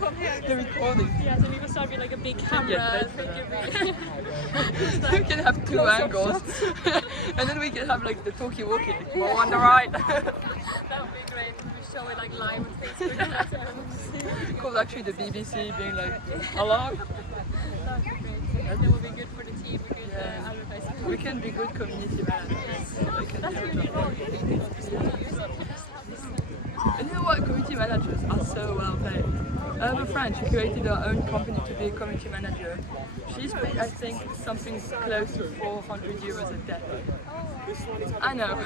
come here. The recording. Yeah, so we will start with like a big camera. We can have two angles. And then we can have like the talkie-walkie, like, more on the right. That would be great. We show it like live on Facebook. Called actually the BBC being like, hello? That would be great. That would be good for the team. We could advertise. We can be good community managers. That's really cool. And you know what? Community managers are so well paid. I have a friend, she created her own company to be a community manager. She's paid, I think, something close to 400 euros a day. I know.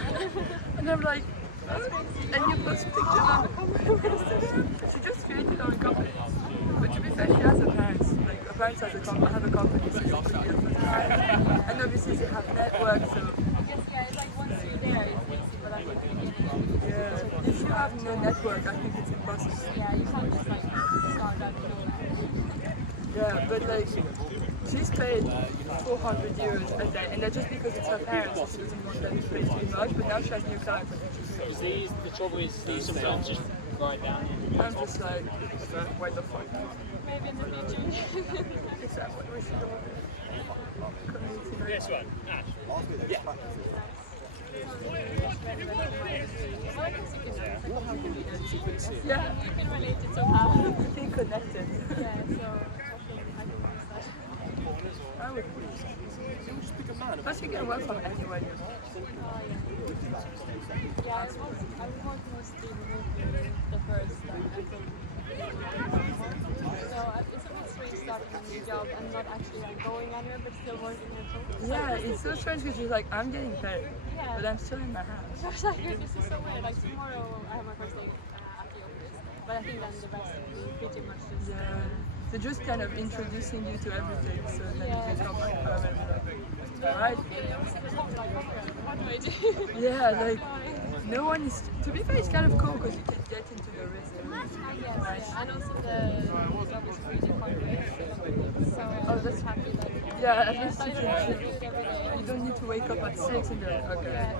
And I'm like, and you post pictures on she just created her own company. But to be fair, she has her parents. Like, her parents have a company, so she's pretty good. And obviously they have network, so... Yeah, it's like once you're there, it's easy, but I think in the beginning... Yeah, if you have no network, I think it's impossible. Yeah, you can't just like start out doing that. Yeah, but like, she's paid 400 euros a day, and that's just because it's her parents, so she doesn't want them to pay too much, but now she has new clients. The trouble is these sometimes just right down. I'm just like, what the fuck? Maybe in the future. Is that what we should do? This one, Ash. Yeah. Yeah, You can relate it somehow. being connected. Yeah, so I can use that. I would. Plus you can work from anywhere you want. Yeah, I would want mostly remotely the first until. So it's a bit strange starting a new job and not actually like going anywhere but still working at home. Yeah, it's so strange because she's like, I'm getting paid, Yeah. but I'm still in my house. Exactly, this is so weird. Like tomorrow I have my first day at the office, but I think then the rest will be pretty much just. Yeah. They're just kind of introducing you to everything, so then you become like permanent. Right? What do I do? Yeah, like no one is. To be fair, it's kind of cool because you can get into the rhythm. Yes, and also the job is really hard. So Oh, that's happy that. Yeah, at least you I can. don't every day. You don't need to wake up at 6 and then okay.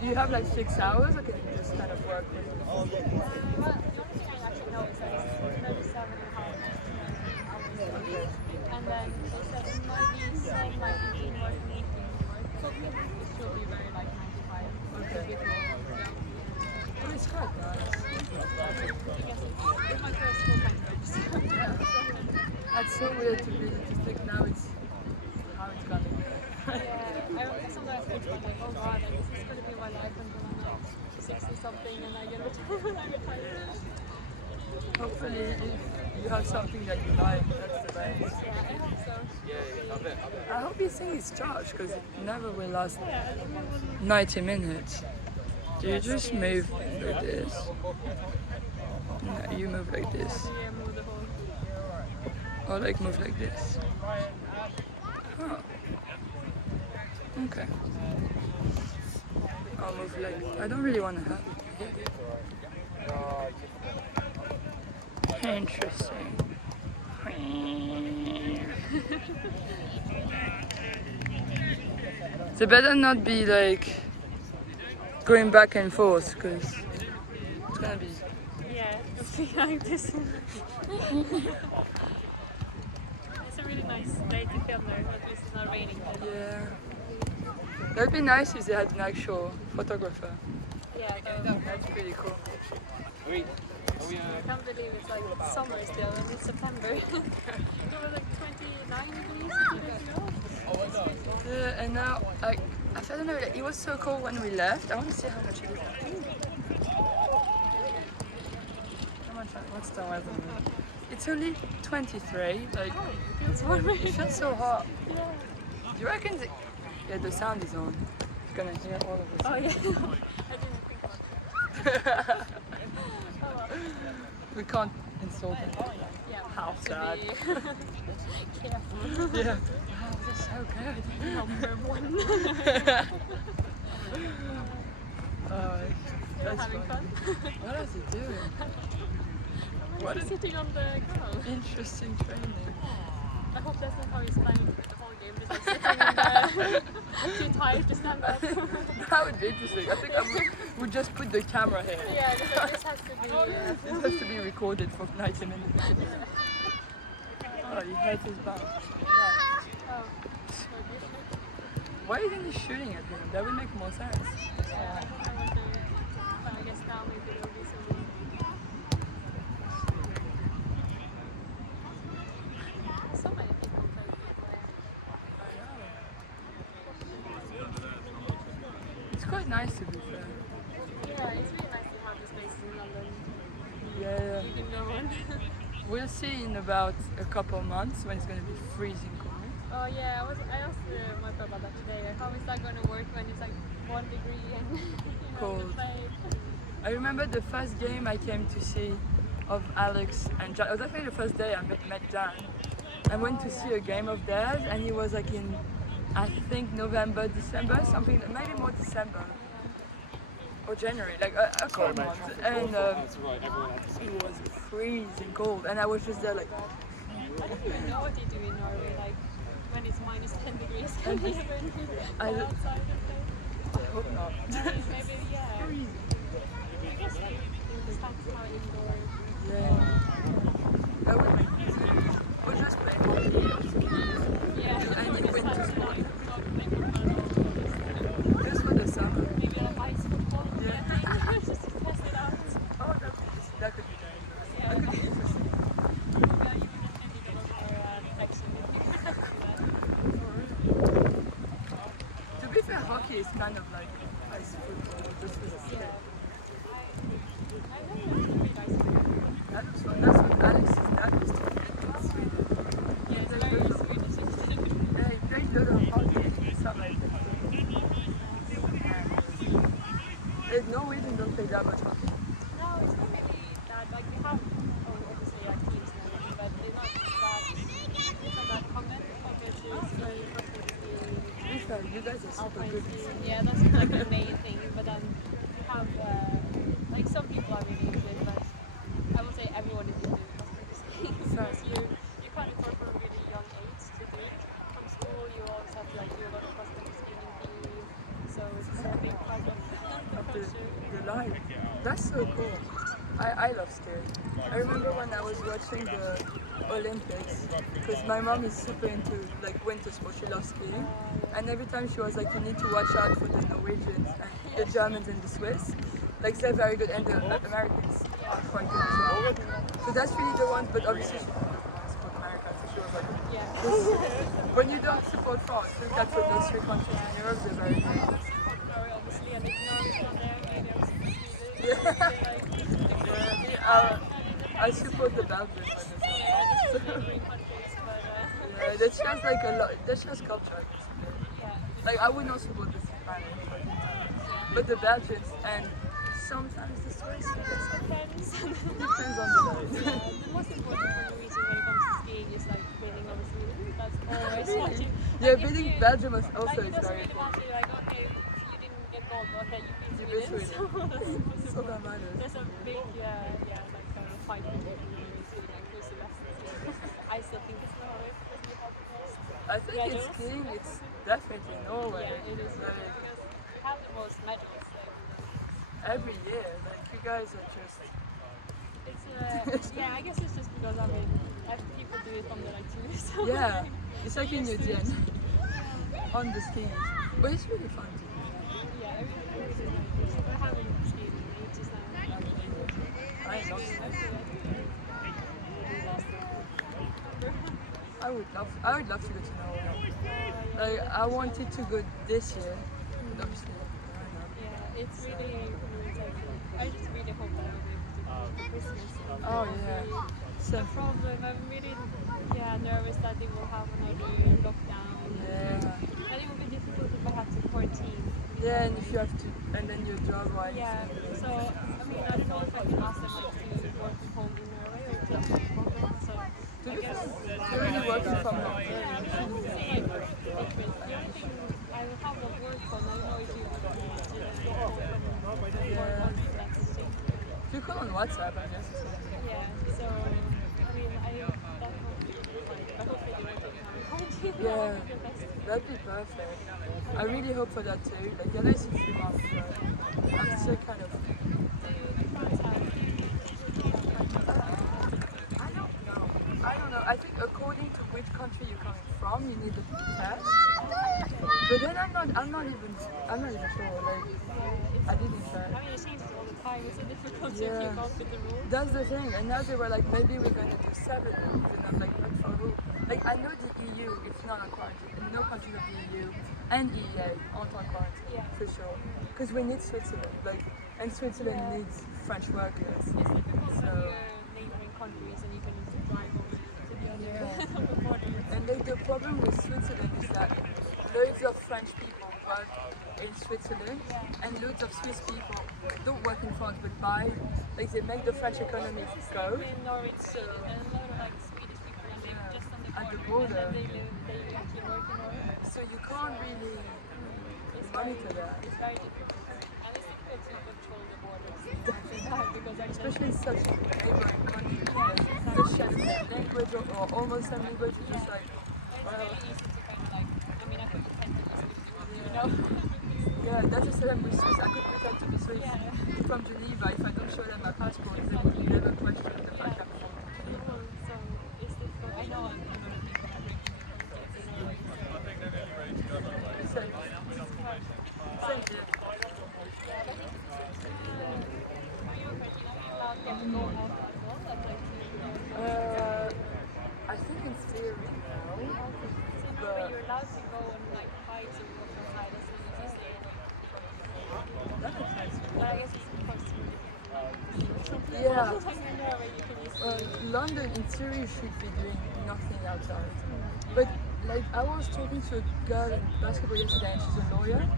Do you have like 6 hours, or can you just kind of work with? Well, the only thing I actually know is that it's 37.5 hours. And then they said it might be some like evening work and evening work. So it should be very like 95. Okay. Oh, it's quite nice. I guess it's my first full-time job. That's so weird to think now it's how it's gonna be. Yeah, I sometimes think about like, oh god, like, this is going to be my life until I'm like 60 something and I get retired. Hopefully, if you have something that you like, that's the best. Yeah, I hope so. I hope you think it's charged because it never will last 90 minutes. Do you just move like this? No, you move like this. Yeah, move the whole. Or like move like this. Oh. Okay. I'll move like. I don't really want to have. Interesting. They better not be like going back and forth because it's gonna be. Yeah, it's like this. It's a really nice day to film there, at least it's not raining. Yeah. That'd be nice if they had an actual photographer. Yeah, That's pretty cool. I can't believe it's like summer still and it's September. It was like 29 degrees 2 days ago. Yeah, and now, like, I don't know, it was so cold when we left. I want to see how much it is. How much? What's the weather? It's only 23. Like, It's warmer. it feels so hot. Yeah. Do you reckon? Yeah, the sound is on. You're gonna hear all of this. Oh yeah. I didn't think about that. Oh, well. We can't insult it. Yeah. How sad. Careful. Yeah. Oh, this is so good. Number one. Oh, You're that's having fun? What is he doing? What He's an sitting on the ground. interesting training. I hope that's not how he's playing the whole game. Just like sitting in the too tired to stand up. That would be interesting. I think we We just put the camera here. Yeah, this has to be. This has to be recorded for 90 minutes. Oh, he hurt his back. Oh. Why isn't he shooting at him? That would make more sense. Yeah, I wonder. But I guess now maybe there will be some. So many people play football. It's quite nice to be fair. Yeah, it's really nice to have this space in London. Yeah. Even no one. We'll see in about a couple of months when it's going to be freezing cold. Oh yeah, I asked my papa about that today. How is that going to work when it's like 1 degree and Cold. the play? I remember the first game I came to see of Alex and Jan. It was actually the first day I met Jan. I went to see a game of theirs and he was like in, I think November, December, something, maybe more December. Or January, like a cold month. And That's right, everyone had to it was freezing cold and I was just there like, I don't even know what they do in Norway, like when it's minus 10 degrees. And Can you this- ever I go look- outside and play? I hope not. Maybe, yeah. I guess like in the States now indoor. Yeah. That would make sense. We'll just play hockey. Yeah. And it went to Just sport. like, not play football. Just for the summer. Maybe like ice football. Yeah. Just to test it out. Oh, that could be dangerous. Yeah. That could be interesting. Yeah, you would definitely need a lot more protection if you could do that. To be fair, hockey is kind of like ice football, just with a stick. Yeah. I know that's really nice. That's what Alex's dad used to play in Sweden. Yeah, it's very Swedish. Yeah, he played a lot of hockey in summer. And Norwegians don't play that much hockey. No, it's not really that. Like we have, obviously teams and everything, but they're not that. It's not that common compared to skiing, cross-country skiing, To be fair, you guys are super alpine good. skiing. Yeah, that's like the main thing. But then we have like some people are really into it, but I would say everyone is into cross-country skiing because you can't afford from a really young age to do it. From school, you always have to like do a lot of cross-country skiing in PE, so it's a big part of the culture. The life. That's so cool. I love skiing. I remember when I was watching the Olympics, because my mom is super into like winter sports. She loves skiing, and every time she was like, "You need to watch out for the Norwegians and the Germans and the Swiss. Like they're very good, and the Americans are quite good as well." So that's really the ones. But obviously she didn't support America, so she was like, Yeah. "When you don't support France, look at what those 3 countries in Europe. They're very good." Norway, obviously, and if Norway's not there, maybe I'm supposed to be Yeah. there. I support the Belgians. Neighboring countries, but Yeah, that shows like a lot. That shows culture. yeah. Like I would not support the Spanish, but the Belgians and sometimes the Swiss. I guess. Depends. Depends on the day. The most important for Norwegian when it comes to skiing is like winning, obviously. That's always what you. Yeah, like, if beating you- Belgium also like, it is doesn't very really cool. matter. Like, okay, you didn't get gold, but okay, you You beat beat Sweden. Sweden. So So that matters. there's a big, like fight between Sweden and who's the best. I still think it's Norway because we have the most. I think medals. it's skiing. It's definitely Norway. Yeah, it is Like, because we have the most medals. every year, like you guys are just. It's yeah, I guess it's just because I mean, people do it from the like too. So Yeah, it's like in New used to it. Zealand on the skis, but it's really fun to do. Yeah, everything is nice. We're having skiing in ages now. I love skiing. I would love to go to Norway. Like I wanted to go this year, but obviously why not? Yeah, it's really exciting. I just really hope that I'll be able to go for Christmas. Oh yeah. The So problem, I'm really nervous that they will have another lockdown. yeah. And it will be difficult if I have to quarantine. Yeah, and if you have to, and then your job wise. Yeah, so I mean, I don't know if I can ask them like to work from home in Norway or just work from home. So To I be guess fair, you're already working from home. see like different. The only thing I will have a work phone. I don't know if you want to go home from work on that's the thing. You call on WhatsApp, I guess. Yeah, so I mean, that won't be fun, but hopefully they won't take me out of quarantine. Yeah. That would be the best. That'd be perfect. I really hope for that too. Like, I know it's in 3 months, but I'm still kind of. I don't know. I think according to which country you're coming from, you need the test. But then I'm not even sure. Like, I didn't check. I mean, it changes all the time. It's so difficult to Yeah. keep up with the rules. That's the thing. And now they were like, maybe we're gonna do 7 days, and I'm like, but for who? Like, I know the EU is not on quarantine. No countries of the EU and EEA aren't on quarantine, Yeah. for sure. Because we need Switzerland, like, and Switzerland needs French workers. It's difficult So- when you're neighboring countries and you can just drive over to the other Yeah. of the border. And like the problem with Switzerland is that loads of French people work in Switzerland, and loads of Swiss people don't work in France but buy, like they make the French economy go. In Norway, and a lot of like Swedish people that live just on the At the border. border. And then they actually work in Norway. So you can't really It's monitor that. It's very difficult. And it's difficult to control the borders. Because like Especially in such neighboring countries, like, the same language or almost same language, is just like, it's very easy to kind of like, I mean, I could pretend to be Swedish, you know? yeah, that's the same with Swiss. I could pretend to be Swiss from Geneva. If I don't show them my passport, they will never question the fact I'm from Geneva. So it's difficult. I know a lot of people are drinking Same. Same here. I think in theory now, but You're allowed to go on like hikes and walk outside as soon as you stay. that makes sense. But I guess it's close to Yeah. like in Norway, you can just London in theory should be doing nothing outside. But like I was talking to a girl in basketball yesterday and she's a lawyer.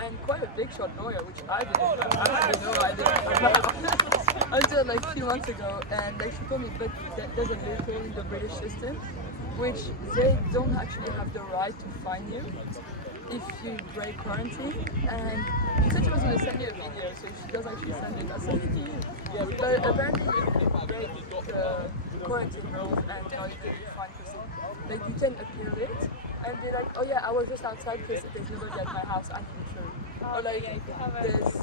And quite a big shot lawyer, which I didn't know. I had no idea until like a few months ago. And like she told me, but there's a loophole in the British system, which they don't actually have the right to fine you if you break quarantine. And she said she was going to send me a video, so she does actually send it. I'll send it to you. But apparently, if you break the quarantine rules and not even be fined for it, like you can appeal it and be like, oh yeah, I was just outside because there's nobody at my house, I need to. Or like, there's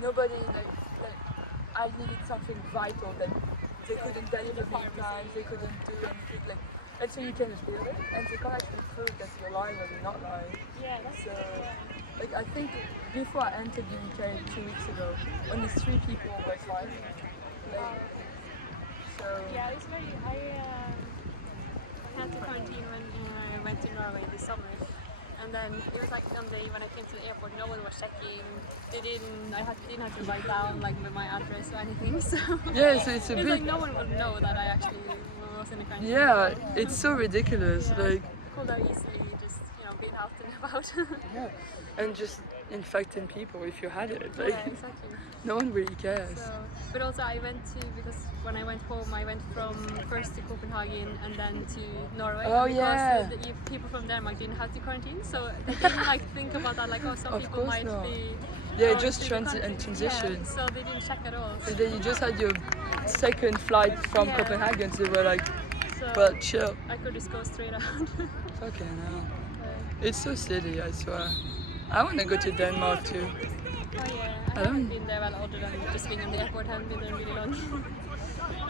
nobody, like I needed something vital that they couldn't deliver me in time, they couldn't do anything, like, and so you can appeal it, and they can't actually prove that you're lying or you're not lying. yeah, that's So, like, I think before I entered the UK 2 weeks ago, only 3 people were fined. Like, so, yeah, it's very. I had to quarantine when I went to Norway this summer, and then it was like one day when I came to the airport, no one was checking. They didn't. Didn't have to write down like my address or anything. So yeah, so it's a it's bit. like no one would know that I actually was in the quarantine. Yeah, it's so ridiculous. Yeah. Like, People are easily just being out and about. yeah, and just infecting people if you had it. Like, Yeah, exactly. no one really cares. So, but also I went to, because when I went home, I went from first to Copenhagen and then to Norway. Oh, because yeah. the people from Denmark didn't have to quarantine, so they didn't like think about that. Like, oh, some Of people course might not. be. Yeah, going just to the transit country. and transition. Yeah, so they didn't check at all. And then you just had your second flight from Yeah. Copenhagen, so they were like, So well, chill. I could just go straight out. Fucking hell. It's so silly, I swear. I want to go to Denmark too. Oh yeah, I I don't- haven't been there other than just being in the airport. I haven't been there really long.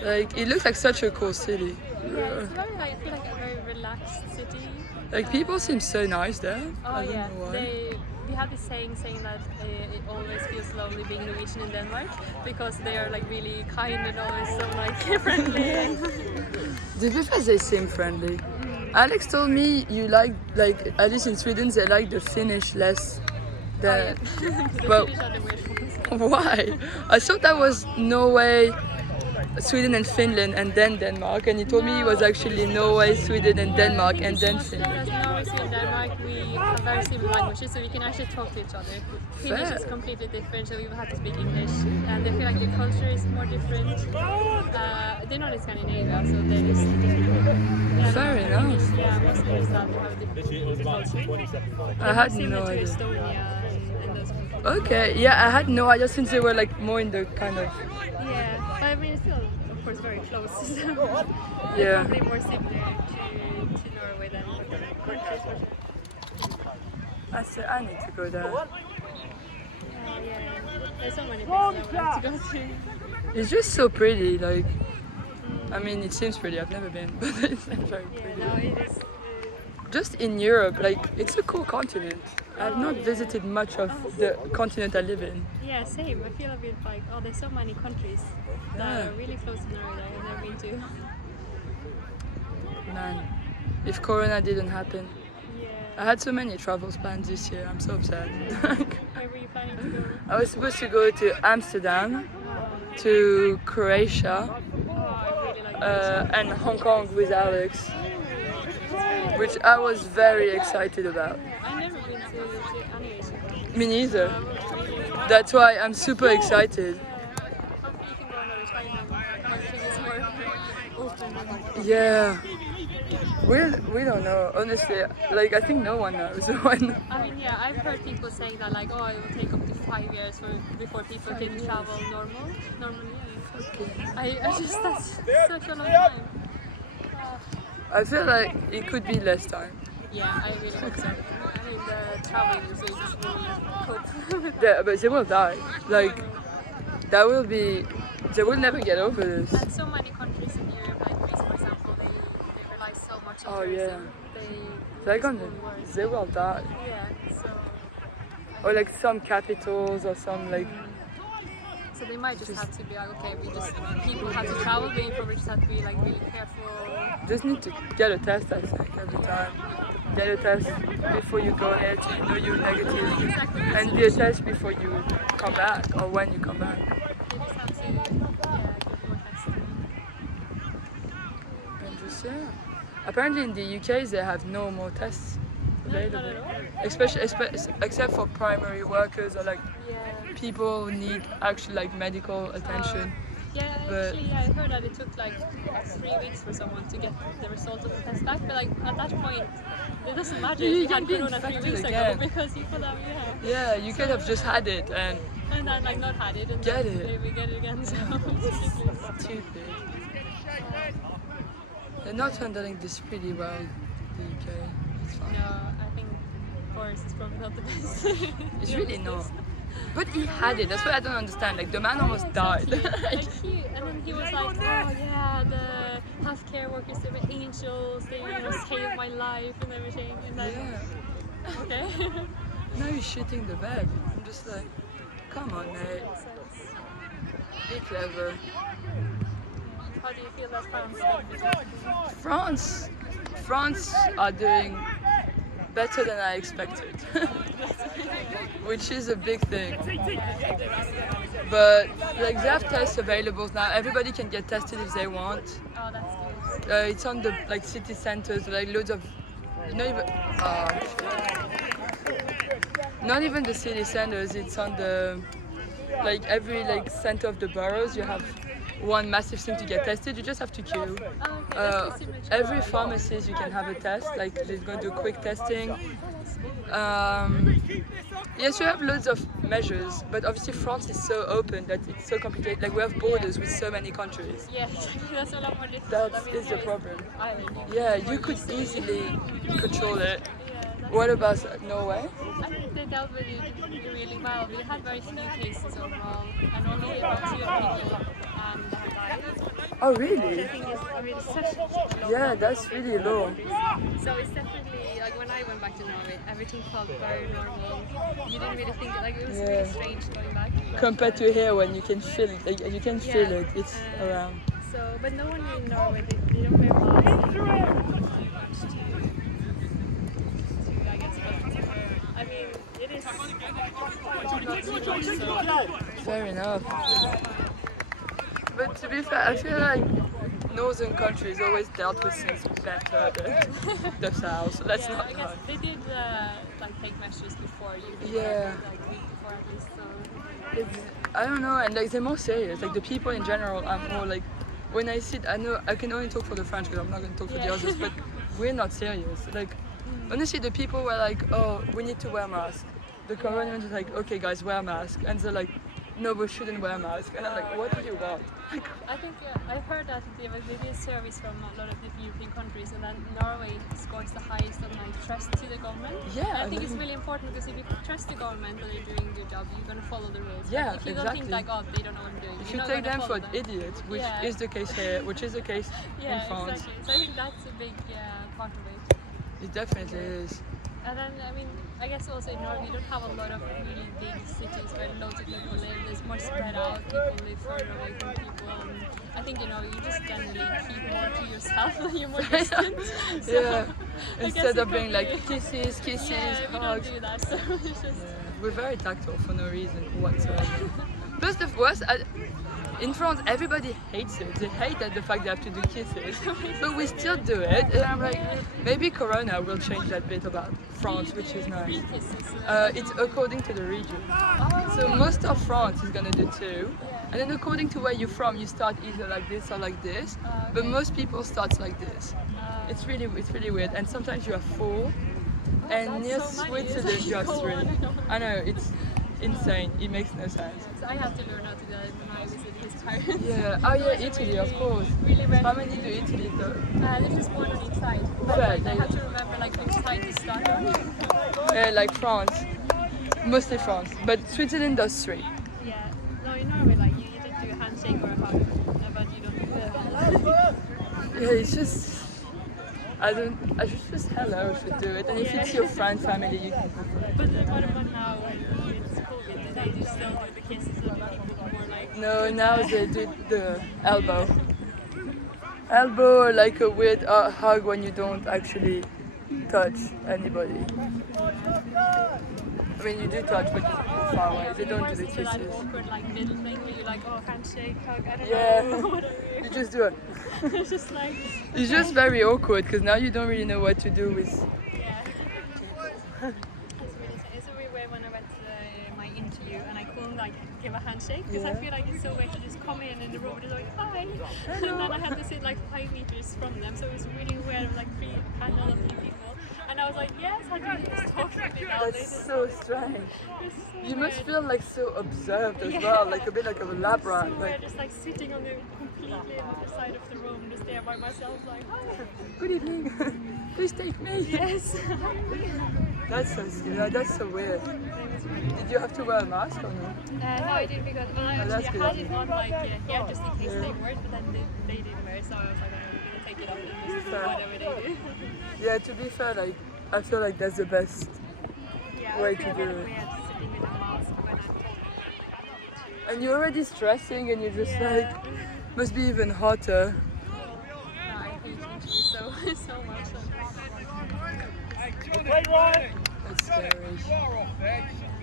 Like, it looks like such a cool city. Yeah, it's very like, I feel like a very relaxed city. Like, people seem so nice there. Oh I don't yeah, know why. we have this saying that it always feels lovely being Norwegian in Denmark because they are like really kind and always so like friendly. And The people, they seem friendly. Alex told me you like at least in Sweden they like the Finnish less than. the Well, Finnish are the weird ones. why? I thought that was Norway, Sweden and Finland and then Denmark, and he told me it was actually Norway, Sweden and Denmark and then Finland. Because Norway, Sweden, Denmark, we have very similar languages, so we can actually talk to each other. Finnish is Fair. completely different, so we will have to speak English, and they feel like the culture is more different. They're not in Scandinavia, so they're just different. Yeah, Fair no, enough. English, yeah, most English that we have a different culture. I had Similar no to idea. Estonia and those people. Okay, yeah, I had no idea since they were like more in the kind of Yeah, but I mean, it's still, of course, very close. So Yeah. probably more similar to Norway than other countries. For sure. I said I need to go there. Yeah. There's so many places I would like to go to. It's just so pretty. Like, I mean, it seems pretty. I've never been, but it's very Yeah, pretty. no, it is. Just in Europe, like, it's a cool continent. I've not visited much of the continent I live in. Yeah, same. I feel a bit like, oh, there's so many countries that are really close to Norway that I've never been to. Man, if Corona didn't happen, Yeah. I had so many travels planned this year. I'm so upset. Where were you planning to go? I was supposed to go to Amsterdam, to Croatia, Oh, I really like that. and Hong Kong with Alex, which I was very excited about. I've never been to any Asian countries. Me neither. I would really like that. That's why I'm super excited. Hopefully you can go another time when everything is more open. Yeah. We don't know, honestly. Like, I think no one knows when. I mean, yeah, I've heard people saying that, like, oh, it will take up to 5 years before people can travel normally. I just, that's such a long time. I feel like it could be less time. Yeah, I really hope so. I mean, the traveling industry just really cope. But they will die. Like, that will be. They will never get over this. And so many countries in Europe, like Greece, for example, they rely so much on tourism. They're gonna. really worse. They will die. Yeah, so Or like some capitals or some like. so they might just have to be like, okay, people have to travel, but you probably just have to be like really careful. Just need to get a test, I think, every time. Get a test before you go ahead so you know you're negative. Exactly. And do a test before you come back or when you come back. They just have to, get more tests. And just, yeah. Apparently in the UK they have no more tests available. Not at all. Especially, except for primary workers or like Yeah. people who need actually like medical attention. Yeah, But- actually, I heard that it took like 3 weeks for someone to get the result of the test back. But like at that point, it doesn't matter You if you can had be corona 3 infected weeks again. ago because you could have, Yeah, you could have just had it and and then like not had it and Get then it. maybe get it again. So it's ridiculous. stupid. They're not handling this pretty well, the UK. It's fine. No, I think Boris is probably not the best. It's really not. But he had it. That's what I don't understand. Like the man almost died. And then he was like, oh yeah, the healthcare workers, they were angels, they saved my life and everything. And then, Yeah. okay. Now he's shitting the bed. I'm just like, come on, mate. Be clever. How do you feel that France are doing better than I expected, which is a big thing. But like they have tests available now. Everybody can get tested if they want. Oh, that's good. It's on the like city centers, like loads of, not even, not even the city centers. It's on the like every like center of the boroughs. You have one massive thing to get tested. You just have to queue. Oh, okay, that's the signature. Every pharmacist you can have a test. Like they're going to do quick testing. Yes, we have loads of measures, but obviously France is so open that it's so complicated. Like we have borders with so many countries. Yeah, exactly. That's a lot more difficult. That I mean, is the here problem. it's island. Yeah, you could easily control it. Yeah, What about Norway? I think they dealt with it really well. We had very few cases overall, and only about 2 people that have died. Oh I really? think it's, I mean, it's such low Yeah, number that's of really low. countries. So it's definitely, like when I went back to Norway, everything felt very normal. You didn't really think, like it was Yeah. really strange going back. Compared to here, when you can feel it, like, you can feel it. It's around. So, but no one in Norway, they don't wear masks. They don't do much to, I guess, but I mean, it is not too much, so. Fair enough. But to be fair, I feel like northern countries always dealt with things better than the south. So let's Yeah, not I lie. guess they did like take measures before you. Yeah. Like a week before at least. So. I don't know, and like they're more serious. Like the people in general are more like, when I sit, I know I can only talk for the French because I'm not going to talk for the Yeah. others, but we're not serious. Like honestly, the people were like, oh, we need to wear masks. The government is like, okay guys, wear masks, and they're like, no, we shouldn't wear masks. And I'm like, what do you want? I think I've heard that there was maybe a surveys from a lot of different European countries, and then Norway scores the highest on like trust to the government. Yeah, and I think it's really important because if you trust the government and they're doing a good job, you're gonna follow the rules. Yeah, But if you exactly. don't think like, oh, they don't know what they're doing, If you're you not take gonna them for follow them. idiots, which Yeah. is the case here, which is the case in Yeah, France, exactly. So I think that's a big part of it. it definitely is. And then, I mean, I guess also in Norway, we don't have a lot of really big cities where loads of people live. There's more spread out. People live further away from people. And I think, you know, you just generally keep more to yourself. You're more distant. So, Yeah, I instead guess of being like probably- kisses, yeah, we don't hugs. do that. So it's just, Yeah, we're very tactile for no reason whatsoever. Plus the worst, in France everybody hates it. They hate that the fact they have to do kisses, but we still do it. And I'm like, maybe Corona will change that bit about France, which is nice. free kisses. It's according to the region. So most of France is gonna do two, and then according to where you're from, you start either like this or like this. But Okay. most people start like this. It's really weird, and sometimes you have four, and that's near so many. Switzerland It's like you have go three. on and on. I know, it's insane. It makes no sense. So I have to learn how to do that when I visit his parents. Yeah. Oh yeah, Italy, of course. Really How random. many do Italy though? There's just one on each side. But Yeah, like, I they- have to remember like which side to start on. Yeah, like France, mostly France, but Switzerland does three. Yeah. No, in Norway, like you either do a handshake or a hug, but you don't do that. Yeah, it's just. I just hello should do it, and if it's your friend, family, you can. But what about now when it's COVID? Do they just still do the kisses or do people more like? No, now they do the elbow. Elbow, like a weird hug when you don't actually touch anybody. I mean, you do touch, but you're far away. They don't do the Forced into that kisses. awkward like middle thing where you're like, oh, handshake, hug, I don't Yeah. know. What are You just do it. you? It's just like, It's just very awkward because now you don't really know what to do with. yeah. It's a weird way when I went to my interview and I couldn't like give a handshake because I Yeah. feel like it's so weird to just come in the room and just like hi, and then I had to sit like 5 meters from them, so it was really weird, like panel of people, and I was like yes, how do you just talk to me now? That's so strange. It's so You must weird. feel like so observed as Yeah. well, like a bit like a So labyrinth. weird, Like, just like sitting on the completely other side of the room, just there by myself, like hi. good evening, please take me. Yes. That's so that's so weird. Did you have to wear a mask or no? No, I didn't because I that's actually good. had it on like here just in case they were, but then they didn't wear, so I was like, I'm gonna take it off and just do Fair. whatever they do. Yeah, to be fair, like I feel like that's the best. Yeah, Way I to feel do a bit it. weird sitting with a mask when I'm talking. And you're already stressing, and you're just Yeah. like, must be even hotter. No, I hate teaching so so much. That's scary.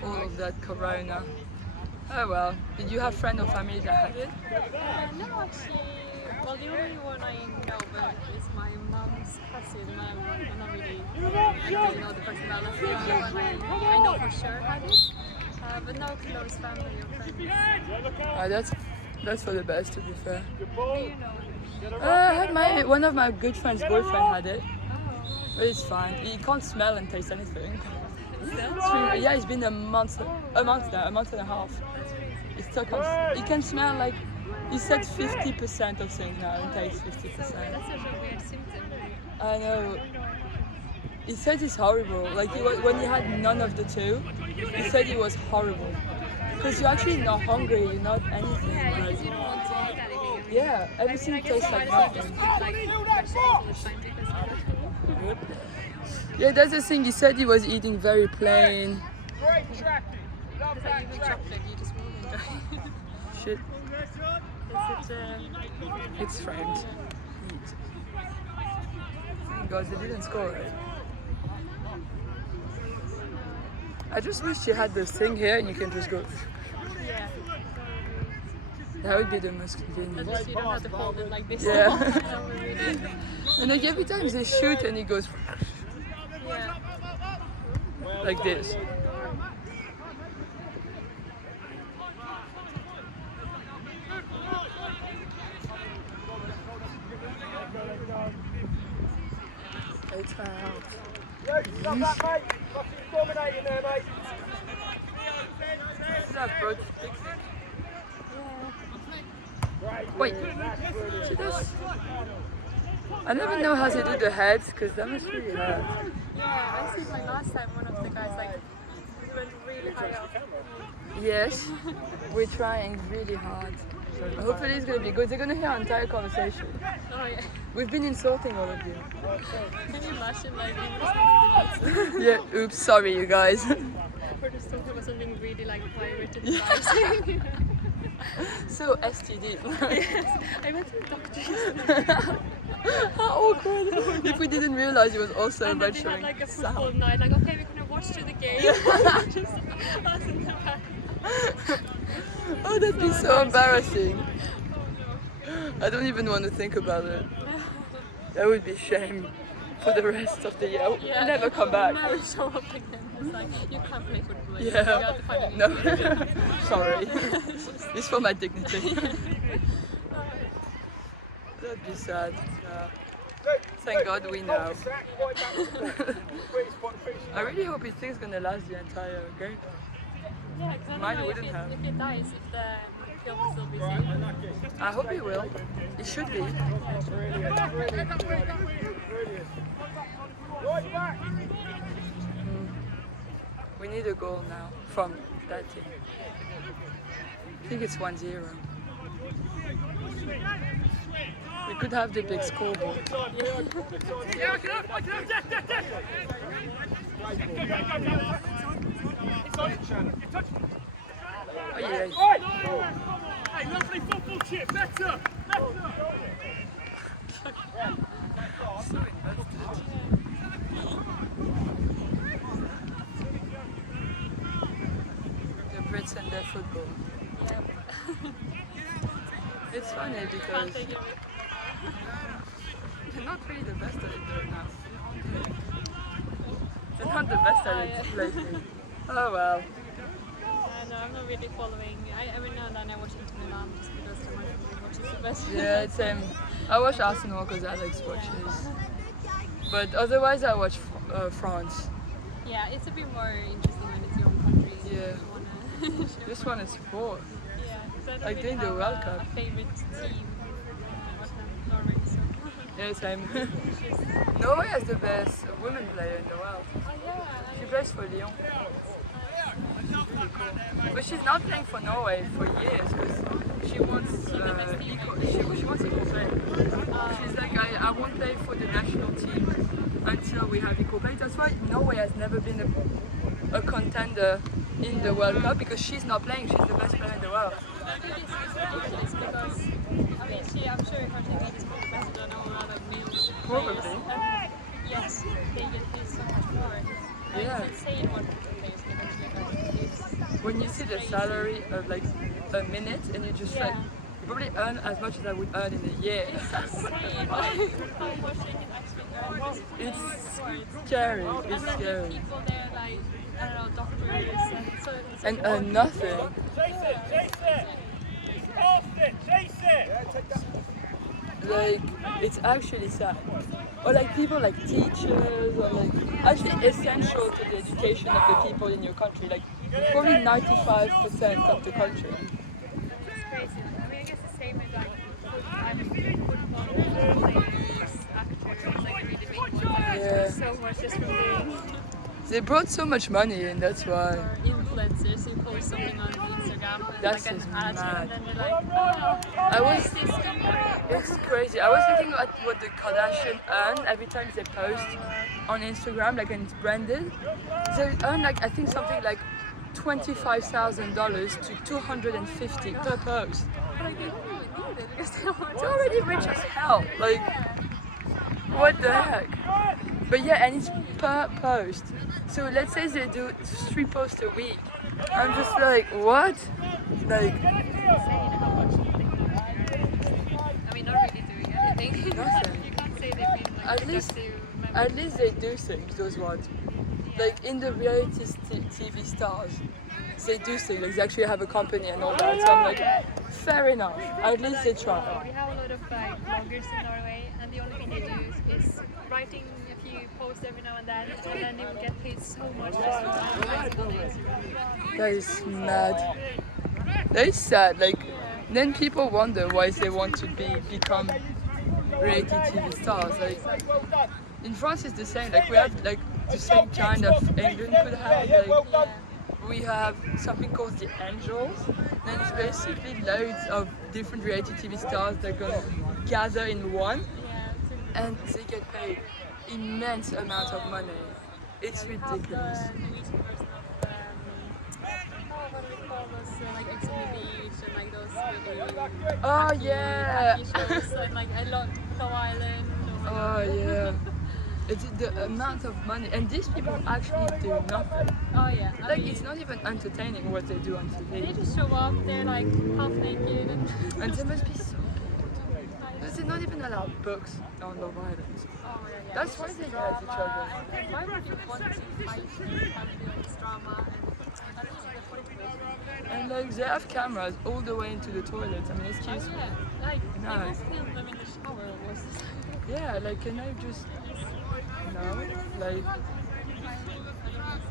All of that corona. Oh well. Did you have friend or family that had it? No, actually, well, the only one I know about is my mom's cousin. I'm not really, I don't really know the person well. That's the only one I know for sure had it. But no close family or friends. That's for the best, to be fair. Do you know? I had one of my good friends' boyfriend had it, Oh, but it's fine. He can't smell and taste anything. still? Yeah, it's been a month now, a month and a half. That's crazy. He still can't. He can smell like. He said 50% of things now and tastes 50%. That's such a weird symptom. I know. He said it's horrible. Like when he had none of the two, he said it was horrible. Because you're actually not hungry, you're not anything. Yeah, Like, because you don't want to eat anything. yeah, I everything guess tastes you like might as well nothing. just eat like vegetables all the time because Yeah, that's the thing. He said he was eating very plain. it's like even chocolate, you just won't enjoy. Shit, It's such a... it's framed. Thank God they didn't score it. I just wish you had this thing here and you can just go. Yeah. That would be the most At convenient. least you don't have to hold it like this. Yeah. That would really... And like every time they shoot and it goes Yeah. like this. It's Dominating there, mate. that approach fixing. Wait, she does. I never know how to do the heads because that must really hurt. Yeah, I see my last time one of the guys like he went really high up. Yes, we're trying really hard. Hopefully it's gonna be good. They're gonna hear our entire conversation. Oh yeah. We've been insulting all of you. Can you imagine like you listening to the notes? Yeah, oops, sorry you guys. We're just talking about something really like private and embarrassing. So STD. Yes, I went to the doctor yesterday. How awkward. If we didn't realize it was also And then they had registering like a football sound. night, like okay, we're gonna watch through the game. Just us in the back. Oh, that'd be so embarrassing. Oh no. I don't even want to think about it. That would be shame for the rest of the year. We'll Yeah, never come back. Never show up again. It's like you can't play football. You Yeah. have to find a No. new Sorry. It's for my dignity. That'd be sad. Thank God we know. I really hope his thing's gonna last the entire game. Yeah, because I Mine don't know wouldn't if have. it dies, if the field will still be safe. I hope he will. It should be. We need a goal now from that team. I think it's 1-0. We could have the big scoreboard. Oh yeah. Hey, lovely football chip, better! So invested. The Brits and their football. It's funny because Can't take it away. they're not really the best at it though now. They're not the best at it lately. Oh well. No, I'm not really following. Every now and then I watch Inter Milan just because my family watches the best. Yeah, same. I watch Arsenal because Alex watches. But otherwise I watch France. Yeah, it's a bit more interesting when it's your own country. Yeah. You wanna Just want to support. yeah, because I don't Like really during the have World Cup. a favorite team. Norway, so. Yeah, same. It's just, Norway has the best women player in the world. oh yeah, She plays for Lyon. Really cool. But she's not playing for Norway for years because she wants she wants equal play. She's like, I won't play for the national team until we have equal play. That's why Norway has never been a contender in the World Cup because she's not playing. She's the best player in the world. it's ridiculous because I mean, I'm sure her TV is probably better than all other male Probably. players. Yes, they get paid so much more. Yeah. It's insane what players get actually. When you see the salary of like a minute and you just like, you probably earn as much as I would earn in a year. It's insane how much they can actually earn. It's scary. It's scary. People there like, I don't know, doctors and so it's And like, earn nothing. Chase it! Past it, chase it! Like, it's actually sad. Or like people like teachers or like actually essential to the education of the people in your country. Like probably 95% of the country. it's crazy. I mean, I guess the same with like football players, actors, like really big ones. Yeah. So much just from doing. They brought so much money in, that's why. Or influencers who post something on Instagram and That's like an just ad mad. and then they're like, oh, I was- this company. It's crazy. I was thinking about what the Kardashians earn every time they post on Instagram, like, and it's branded. They earn like, I think something like $25,000 to $250 per post. But like, they don't really need it because they don't want They're already rich as hell. Like, what the heck? But yeah, and it's per post. So let's say they do 3 posts a week. I'm just like, what? Like, insane how much they can I mean, not really doing anything. Nothing. You can't say they've been like At least- productive members. at least they do things, those ones. Like in the reality TV stars, they do things. Like they actually have a company and all that. So I'm like, fair enough. At least they try. We have a lot of like bloggers in Norway, and the only thing they do is writing a few posts every now and then they will get paid so much just for writing on Instagram. That is mad. That is sad. Like then people wonder why they want to become reality TV stars. Like in France, it's the same. Like we have like the same kind of England could have. Like we have something called the Angels. And it's basically loads of different reality TV stars that are gonna gather in one, and they get paid immense amount of money. It's ridiculous. What do we call those? Like Ex on the Beach and like those really Oh yeah. shows and like I love Love Island. Oh yeah. It's the amount of money, and these people actually do nothing. Oh yeah. Like it's not even entertaining what they do on They TV. just show up. They're like half naked and. And they must be so bored. Because they're not even allowed books on Love Island. Oh yeah. That's why they hate each other. And why would you want to fight and have this drama and I don't know the point of it. And like they have cameras all the way into the toilet. I mean, excuse me. Yeah, like No. they must film them in the shower almost. Yeah, like can I just no, like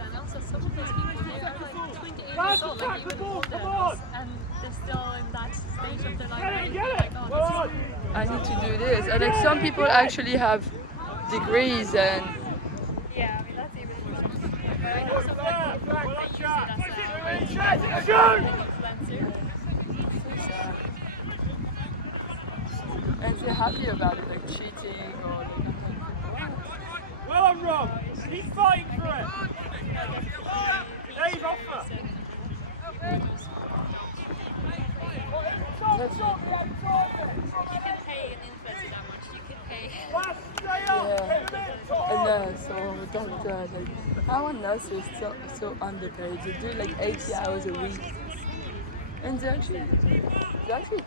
And also some of those people, they are like 28 years old, like even older, and they're still in that stage of their life. Where they feel like, oh, this is I need to do this. And like some people actually have degrees and yeah, I mean that's even worse. I know some people they use it as an influencer. and they're happy about it, like cheating or like Well on, Rob. He's fighting for it. Dave, offer. You can pay an influencer that much. You can pay. a nurse or a doctor. Like our nurses so underpaid. They do like 80 hours a week, and they actually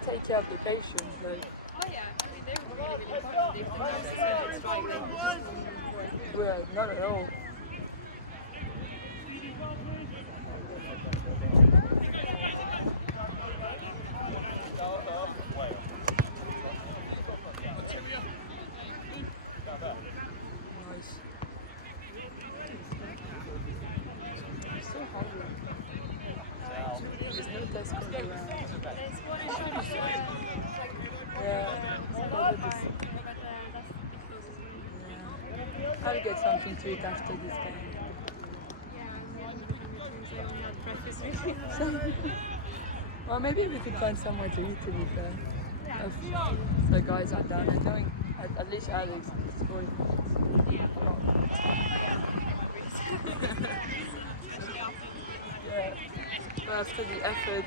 take care of the patients. Like Oh yeah, I mean they're really important. If the nurses are striking, they just won't work. well, not at all. Nice. I'm so hungry. There's no desk on the ground. There's one in Chippy. Yeah. I'll get something to eat after this game. Well, maybe we could find somewhere to eat, to be fair. If the guys are down, I know at least Alex is 40 minutes. Yeah. But after the effort,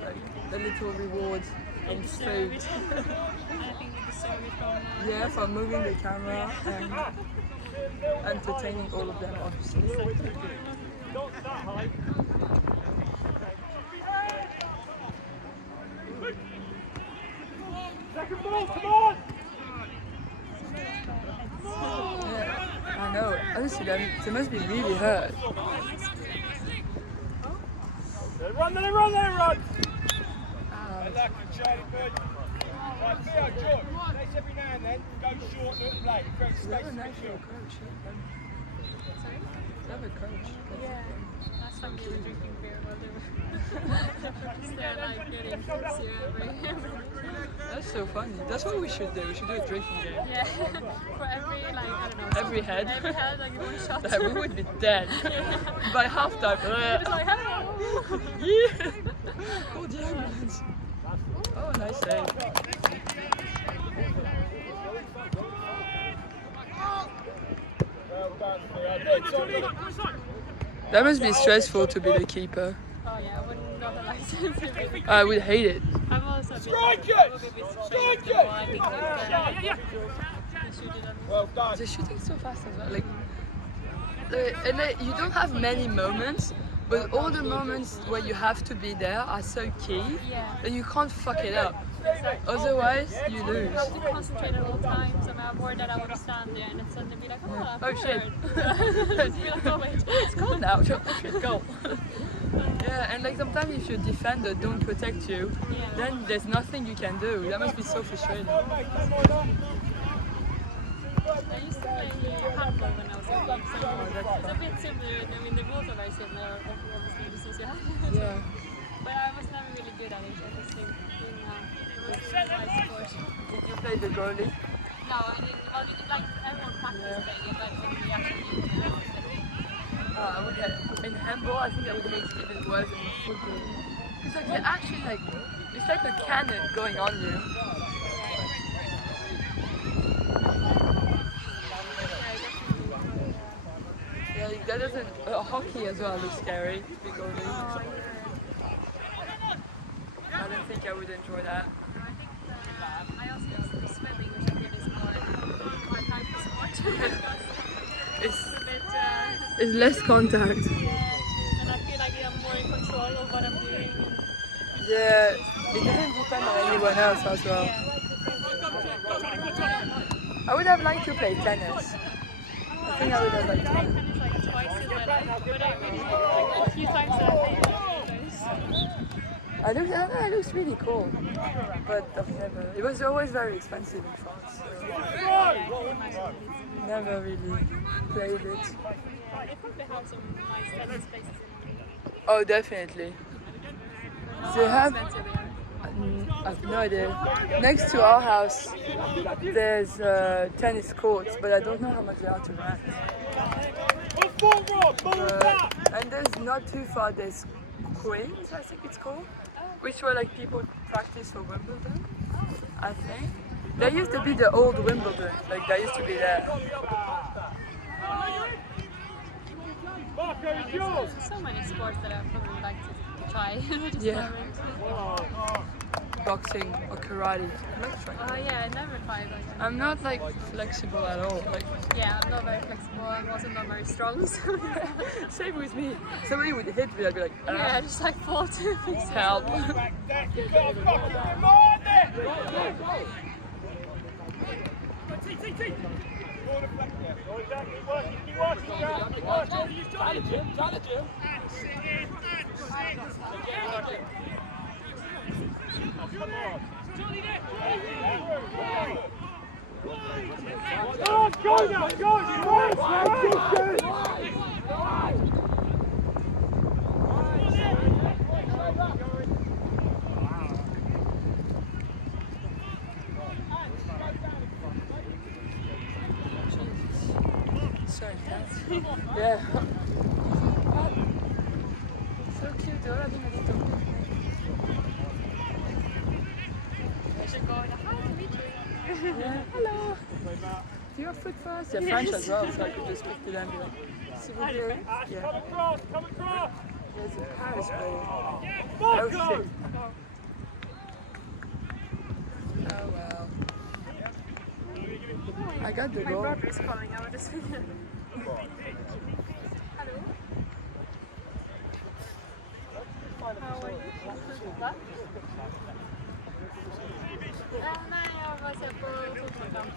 like the little rewards and food. I think we deserve it from. Yeah, for moving the camera and entertaining all of them, obviously. Not that high. Second ball, come on! Yeah, I know. Honestly, they must be really hurt. Let it run, let it run, let it run! Ah, Like it, Charlie, good. Right, Theo, George, let's every now and then go short, look late, create they have space an for actual midfield. coach. Sorry? They have a coach. Yeah. Last time we were drinking beer while they were just there like getting every. That's so funny. That's what we should do. We should do a drinking game. Yeah. For every like I don't know. Every head. Every head like one shot. Like, we would be dead by halftime. It's like hello. Yeah. Oh, the ambulance. Oh, nice save. Well done, Theo. Good, Tommy. That must be stressful to be the keeper. Oh yeah, I would not have liked it. I would hate it. I'm also a bit Strike like, it! I'm a bit Strike strange, it! I think like, they should have done. Well done. They're shooting so fast as well. Like, you don't have many moments, but all the moments where you have to be there are so key Yeah. that you can't fuck it up. Otherwise, you lose. You have to concentrate at all times. I mean, I'm worried that I want to stand there and then suddenly be like, oh, Oh, shit. Just be like, oh wait. It's cold now. Go. Yeah, and like sometimes if your defender don't protect you, then there's nothing you can do. That must be so frustrating. I used to play handball when I was young, so it's a bit similar. I mean, the rules are very similar, obviously, the social. Yeah. But I was never really good at it. I just think being my sport. Did you play the goalie? No, I didn't. Well, like everyone practiced playing it, but when we actually did it, I would have, in handball, I think I would hate it if it was in football. Because like you're actually like, it's like a cannon going on you. Yeah, that doesn't, hockey as well looks scary, to be goalie. I don't think I would enjoy that. I think I also use the swimming, which I think is more my type of sport. It's, It's a bit, it's less contact. and I feel like I'm more in control of what I'm doing. And Yeah, it doesn't depend on anyone else as well. I would have liked to play tennis. I think I would have liked to. tennis like twice in my life, but I really like a few times that I played it. It looks really cool, but I've never. It was always very expensive in France. So never really played it. They probably have some nice tennis places in Oh, definitely. They have. expensive, I have no idea. Next to our house, there's tennis courts, but I don't know how much they are to rent. And there's not too far, there's Queens, I think it's called, which were like people practice for Wimbledon, I think. There used to be the old Wimbledon, like there used to be there. There's so many sports that I probably would like to try. Just Yeah. haven't. Boxing or karate. I like trying. Oh yeah, I never tried like that. I'm not like flexible at all. Like Yeah, I'm not very flexible. I'm also not very strong. So same with me. Somebody would hit me, I'd be like, yeah, I just like fall to fix it. help. Go now, go! So intense. Yeah. So cute, ora di medito. I should go in a hi, meet you. Yeah, hello. Do you have food for us? Yeah, French as well, so I could just speak to them and be like, s'il vous plaît. Yeah. Come across! There's a Paris bowl. Marco! Oh shit. Oh well. I got the My goal. brother is calling. I would just. Hello. How are you? Va? Nej, jag var så på fotbollskamp.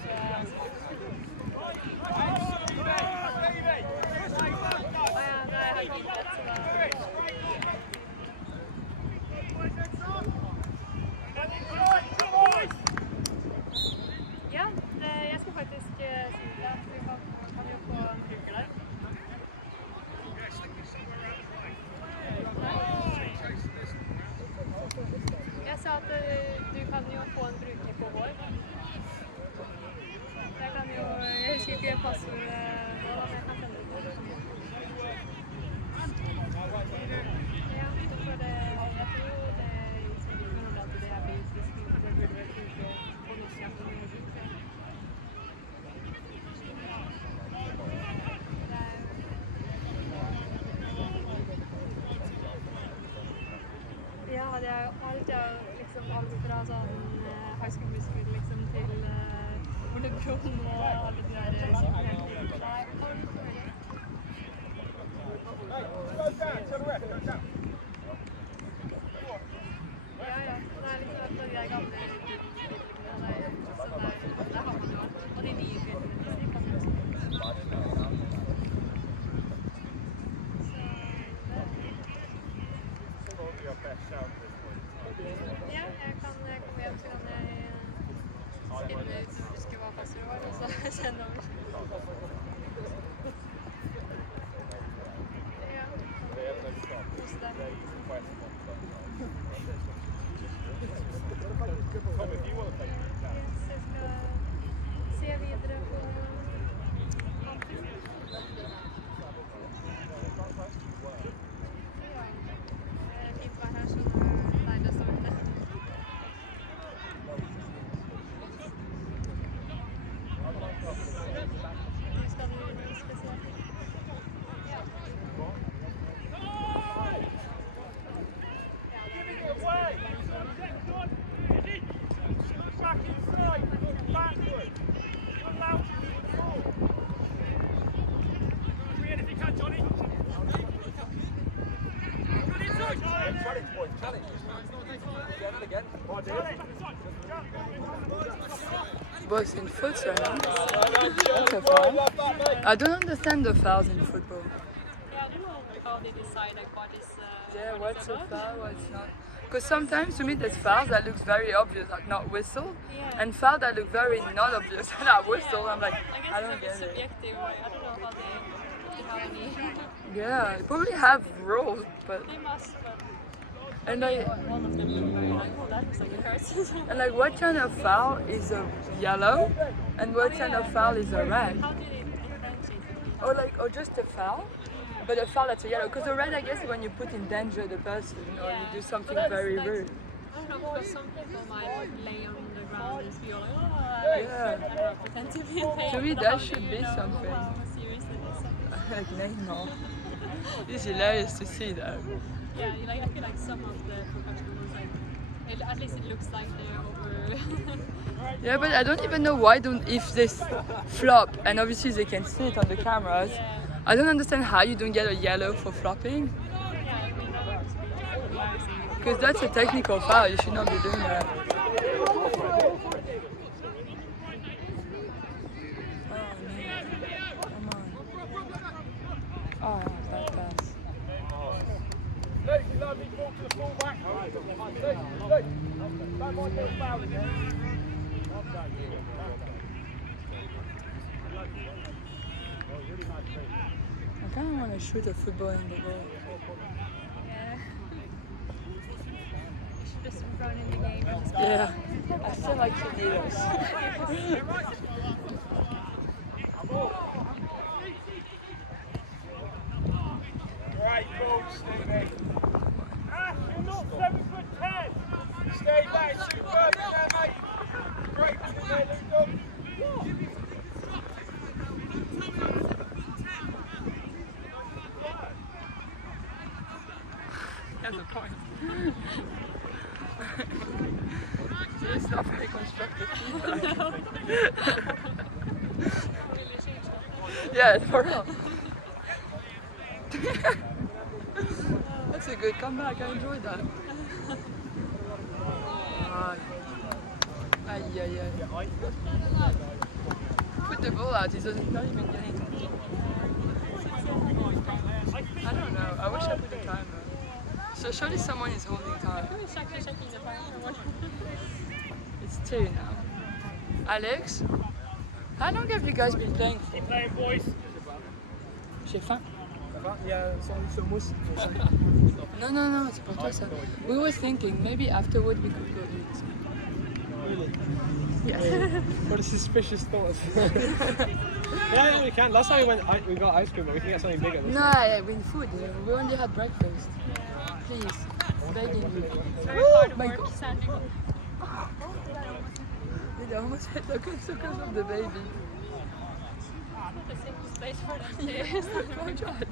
Ja, jag ska faktiskt sluta. Vi kan ju få en brukare där. Jag sa att du kan ju få en brukare på vår. Jag kan ju, jag husker ikke passord. Ja, så får det, jag tror det är liksom att det är basic, det burde være bruke bonusjakten. Ja, det er alt liksom alt fra sånn high school musical liksom til volleyball og alle de der Ja, ja. Det er liksom et av de gamle det har man jo. Og de nye ja, jeg kan komme hjem, så kan jeg finne ut og huske hva passordet var, og så sende over. Ja, kos deg. Se vidare på Pippa här som lärde sig om det. Nu ska vi speciellt. Boys in foot right now. That's a foul. I don't understand the fouls in football. Yeah, I don't know how they decide like what is. Yeah, what is what's a allowed. foul, what's not? Because sometimes to me there's fouls that looks very obvious, like not whistle, Yeah. and fouls that look very not obvious, not whistle. I'm like, I guess I it's don't a bit get it. subjective. Like, I don't know how they have any. Yeah, they probably have rules, but They must, but and like one of them look very like, oh, that looks like it hurts. and like what kind of foul is a yellow, and what kind of foul is a red? How do they differentiate between? Or just a foul, but a foul that's a yellow. Because a red, I guess, is when you put in danger the person or you do something very rude. I don't know, because some people might like lay on the ground and feel like, oh, Yeah. I don't know, pretend to be in pain. To me, but that how do should you be know something. How serious it is. Like Neymar. It's hilarious to see that. Yeah, like, I feel like some of the professionals, like, at least it looks like they're over. Yeah, but I don't even know why if they flop, and obviously they can see it on the cameras. Yeah. I don't understand how you don't get a yellow for flopping. Yeah, I mean, that would just be embarrassing. Because that's a technical foul, you should not be doing that. Oh, bad pass. Luke, you love me to walk to the full back. Luke, don't mind little foul again. I kind of want to shoot a football in the goal. Yeah. You should just run in the game and just Yeah, I feel like you need us. Great ball, Stevie. Ash, you're not 7'10". Stay back, superb in there, mate. Great in there, Luke. That's a point. It's not very constructive feedback. Yeah, for real. That's a good comeback, I enjoyed that. Aye, aye, aye. Put the ball out, he doesn't not even get it. I don't know, I wish I put the timer. So surely someone is holding time. Who is actually checking the time or what? It's 2 now. Alex, how long have you guys been playing for? Keep playing, boys. J'ai faim. Ce mousse. No, c'est pour toi ça. We were thinking maybe afterward we could go eat. Really? Yes. What a suspicious thought. Yeah, we can. Last time we got ice cream, but we can get something bigger. No, yeah, we need food. We only had breakfast. Please, begging you. Very hard my work God. standing up. They almost hit the because of the baby. Not the safest place for them to Oh my God.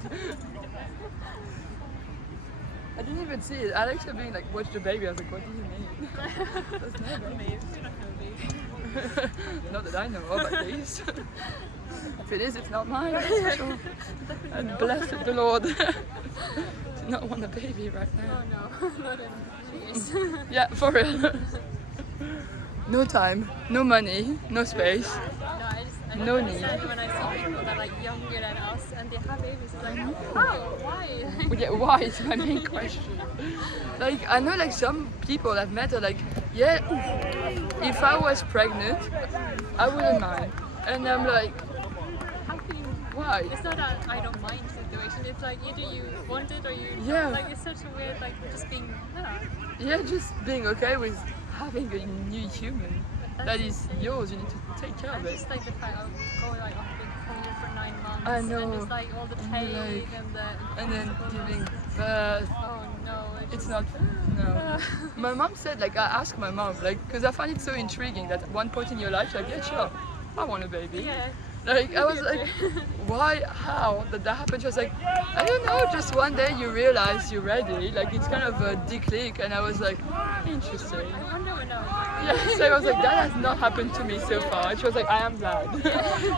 I didn't even see it. Alex was being like, watch the baby. I was like, what do you mean? That's not a baby. You're not gonna be. Not that I know of, at least. If it is, it's not mine, that's for sure. And bless the Lord to not want a baby right Oh now. no, not in jeez. Yeah, for real. No time, no money, no space. I No don't need. understand when I see people that are like younger than us and they have babies. It's like, how? Why? Yeah, why is my main question. Like, I know like some people I've met are like, yeah, if I was pregnant, I wouldn't mind. And I'm like, How can you? why? It's not a I don't mind situation. It's like either you want it or you Yeah. don't. Like it's such a weird, like just being, Yeah, just being okay with having a new human But that that's is insane. yours. You need to take care And of it. just like the fact of going like off being home for 9 months. I know. And just like all the And pain you're like- and the. And then impossible- giving birth. Oh no. It's not. No. My mom said, like, I asked my mom, like, because I find it so intriguing that at one point in your life, like, yeah, sure, I want a baby. Yeah. Like, I was like, why, how did that happen? She was like, I don't know, just one day you realize you're ready. Like, it's kind of a declic. And I was like, interesting. I wonder when that was. Yeah, so I was like, that has not happened to me so far. And she was like, I am glad.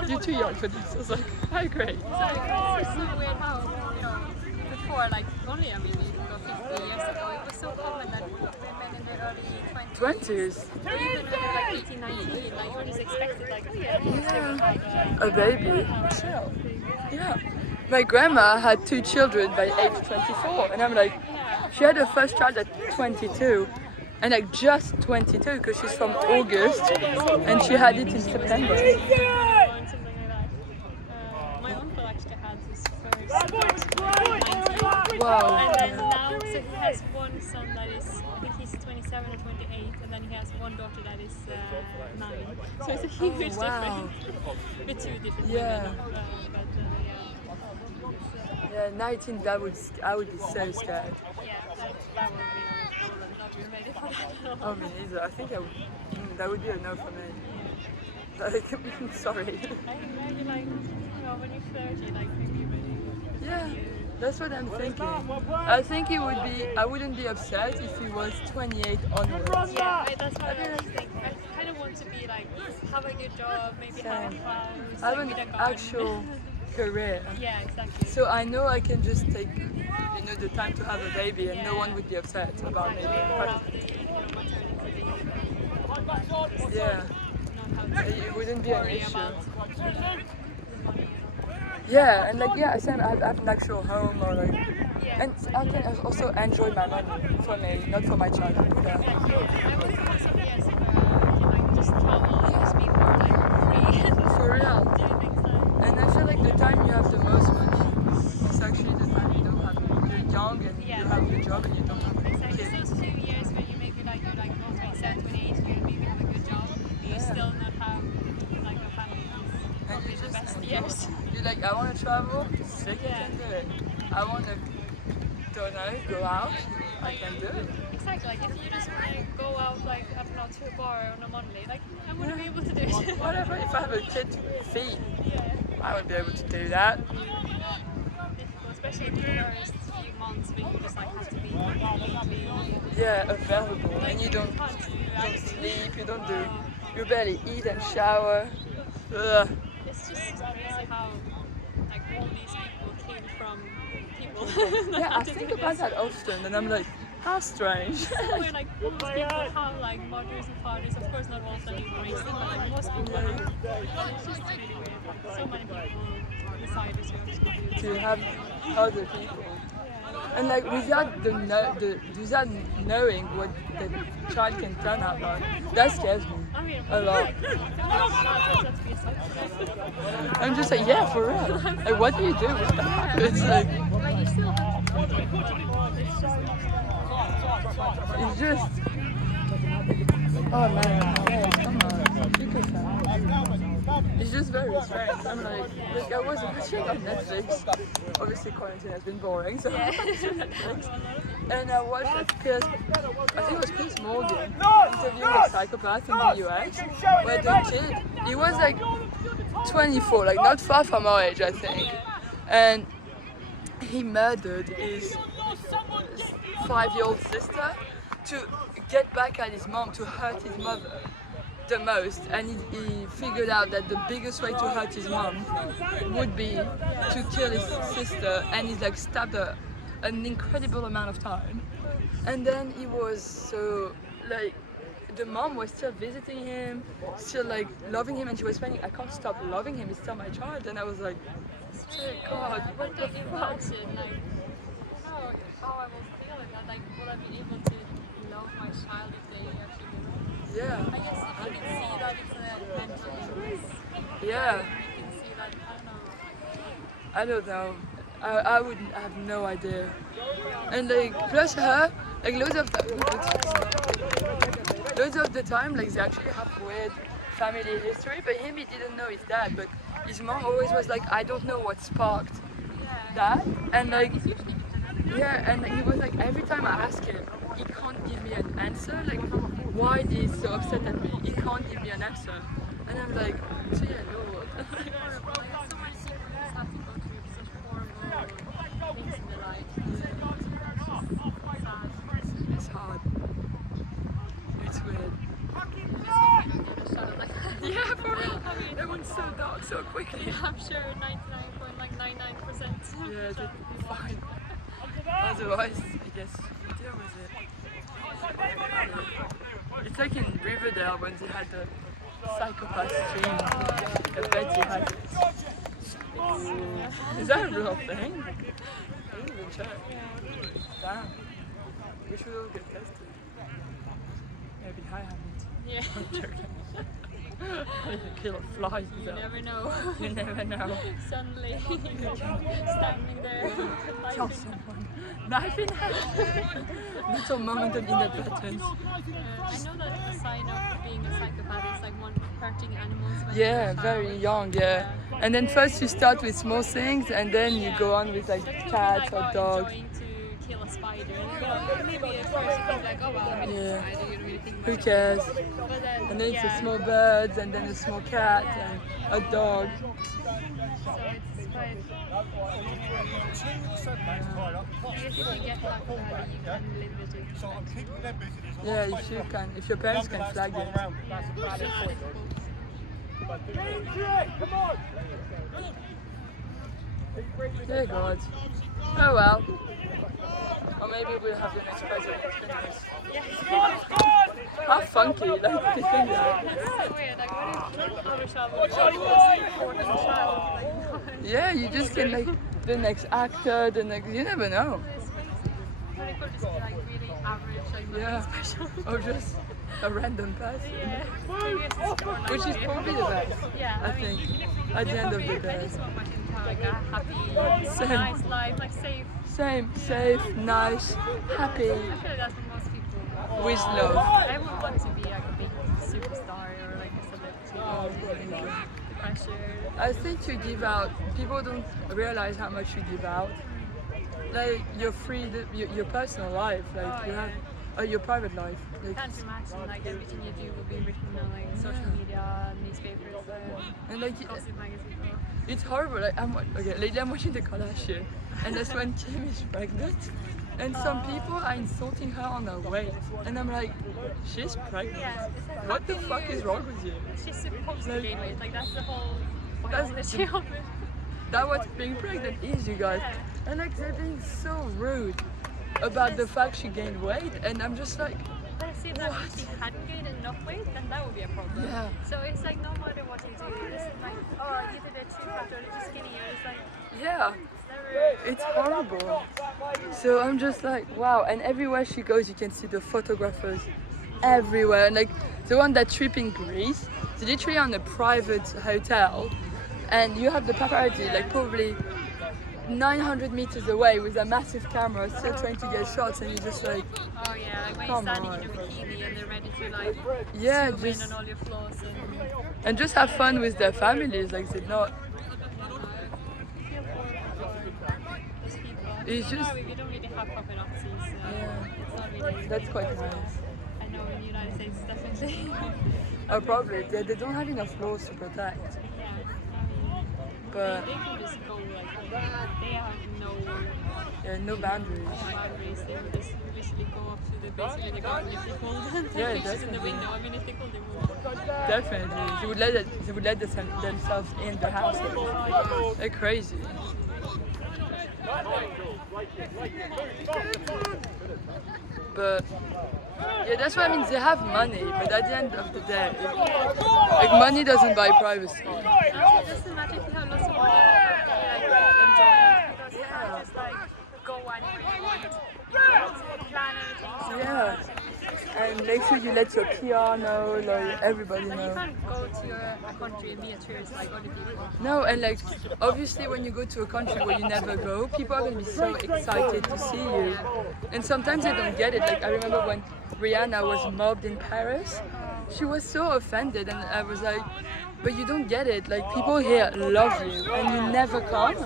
You're too young for this. I was like, I agree. It's so weird how, before, like, only, I mean, you can go 50 years ago, it was so common that women in their early 20s, 20s. or even when they were like 18, 19, like, you were just expected, like, oh yeah, A baby. Chill. Yeah. My grandma had 2 children by age 24. And I'm like, she had her first child at 22. And like just 22 because she's from August and she had it in September. something like that. My uncle actually had his first at 19. Wow. And then now, so he has one son that is, I think he's 27 or 28, and then he has one daughter that is 9. So it's a huge wow. difference with 2 different Yeah. women. Yeah, 19, I would be so scared. Yeah, that would be, I would not be ready for that at all. Oh, me neither. I think that would be a no for me. Like, sorry. I imagine like, when you're 30, like maybe you're ready. Yeah, that's what I'm thinking. I think it would be, I wouldn't be upset if he was 28 onwards. Yeah, that's what I think. I kind of want to be like, have a good job, maybe have a house, I have like, an with a garden. actual career. Yeah, exactly. So I know I can just take, the time to have a baby and no one would be upset about me. Yeah, it wouldn't be an issue. Yeah, and like, yeah, same, I have an actual home or like, and I can also enjoy my money for me, not for my child. Yeah. I was thinking some years ago, like just travel, just be more like free. For real. Do things like. And I feel like the time you have the most money is actually the time you don't have. You're young and you have your job and you don't have Exactly. kids. Those few years when you maybe like you're like 27, 28, you maybe have a good job, but you still not have like a family. And Probably you the just best enjoy. years. You're like, I want to travel, sick, I can do it. I want to, don't know, go out, I can do it. Exactly. Like if you just want to go out like I don't know to a bar on a Monday, like I wouldn't be able to do it. Whatever, if I have a kid to feed, Yeah. I would be able to do that. Difficult, especially in the first few months when you just like have to be completely. Yeah, available. And you don't sleep, you don't do, you barely eat and shower. Ugh. It's just crazy how like all these people came from people. Yeah, I think about that often and I'm like, how strange. Where like most people have like mothers and fathers, of course not all of them even raised them, but like most people have. And it's just really weird. Like, so many people decided To have other people. And like without without knowing what the child can turn out like, that scares me I mean, a lot. like, let's be a I'm just like, yeah, for real. Like, what do you do with that? It's like, you still have to know them. it's just. Oh man, no, come on, pick a fan. It's just very strange. I'm like I was watching on Netflix. Obviously, quarantine has been boring, so I watched Netflix. And I watched like Piers, I think it was Piers Morgan interviewing a psychopath in the US, where the kid, he was like 24, like not far from our age, I think, and he murdered his 5-year-old sister to get back at his mom, to hurt his mother the most, and he figured out that the biggest way to hurt his mom would be to kill his sister, and he's like stabbed her an incredible amount of time. And then he was so like, the mom was still visiting him, still like loving him, and she was saying, I can't stop loving him, he's still my child. And I was like, oh God, what the fuck? Imagine, like, I don't know how I will feel like that. Like, will I be able to love my child if they actually do? Yeah, I guess if you can see that it's a mental illness, yeah, you can see that, I don't know. I don't know. I wouldn't have no idea. And like plus her, like loads of the time, like they actually have weird family history. But him, he didn't know his dad. But his mom always was like, I don't know what sparked that. And like, yeah, and he was like, every time I ask him, he can't give me an answer. Like, why is he so upset at me? He can't give me an answer. And I'm like, dear Lord. It's hard. It's weird. Yeah, for real. It went so dark so quickly. I'm sure 99.99%. Yeah, it'll be fine. Otherwise, I guess you deal with it. It's like in Riverdale when they had the psychopath stream. I bet you had it. Is that a real thing? I didn't even check. Damn. We should all get tested. Maybe I haven't. Yeah. I'm joking. You kill flies. You never know. You never know. Suddenly, you're standing there with a knife Tell in someone. Knife in hand. Little moment of inadvertence. I know that the sign of being a psychopath is like one hurting animals when Yeah, you're a very child. young, yeah. And then first you start with small things and then you go on with like But you cats feel or like, dogs. enjoying to kill a spider. Maybe at first you think like, oh well, I'm Yeah. a spider, you don't really think Who much. cares? But then, And then it's yeah. a small bird and then a small cat and a dog. So it's quite. I guess if you get happy, you can live with it. Yeah, if your parents can flag it. Dear God. Oh well. Or maybe we'll have the next president. How funky, like the thing there. It's so weird. Like, what if our child was the important child? Like, Yeah, you just get like the next actor, the next, you never know. it's crazy. But it could just be like really average, like nothing Yeah. special. Or just a random person. Yeah. Maybe it's just more like Which is probably the best, yeah, I think, at the end of the I day. just want my kid to have like a happy, Same. nice life, like safe. Same, safe, nice, happy, I feel like that's what most people want. with love. I would want to be like a big superstar or like a celebrity. The pressure. I think you give out, people don't realize how much you give out. Like your your personal life, like Oh, you yeah. have your private life. Like, Can't imagine like everything you do will be written on like social media, newspapers, and like gossip magazines. it's horrible. Like lately I'm watching the Kardashian, and that's when Kim is pregnant, and some people are insulting her on her weight, and I'm like, she's pregnant. Yeah, it's like What the fuck is wrong with you? she's supposed to gain weight. Like that's the whole That's biology of it. That's what being pregnant is, you guys. And like they're being so rude about the fact she gained weight, and I'm just like, But it seems that if she hadn't gained enough weight, then that would be a problem. Yeah. So it's like no matter what you do, it's like, oh, you did it too fat or too skinny, or it's like yeah, never. it's horrible. So I'm just like, wow. And everywhere she goes, you can see the photographers everywhere. And like the one that trip in Greece, they're literally on a private hotel, and you have the paparazzi like probably 900 meters away with a massive camera still trying to get shots, and you're just like, Oh yeah, like when Come you're standing on. in your bikini and they're ready to like yeah, zoom in just on all your flaws and just have fun with their families. Like they're not. those people. It's In just- Norway, we don't really have paparazzis, so Yeah. it's not really. That's quite nice. I know in the United States, definitely. Oh, probably they don't have enough laws to protect. Yeah, I mean, But they can just go like they have no boundaries. boundaries. They will just literally go up to the basically the garden if they cold and take Yeah, pictures in the definitely. window. I mean, if they cold, they will. Definitely, they would let themselves in the house. They're crazy. But yeah, that's what I mean. They have money, but at the end of the day, like money doesn't buy privacy. It doesn't matter if you have lots of money, like enjoy it because you can't just like go anywhere you want. You have to plan everything. So Yeah, and make sure you let your PR know, like everybody Like you know. can't go to a country and be a tourist like other people. No, and like obviously when you go to a country where you never go, people are gonna be so excited to see you, and sometimes they don't get it. Like I remember when Rihanna was mobbed in Paris, she was so offended, and I was like, but you don't get it. Like people here love you, and you never come.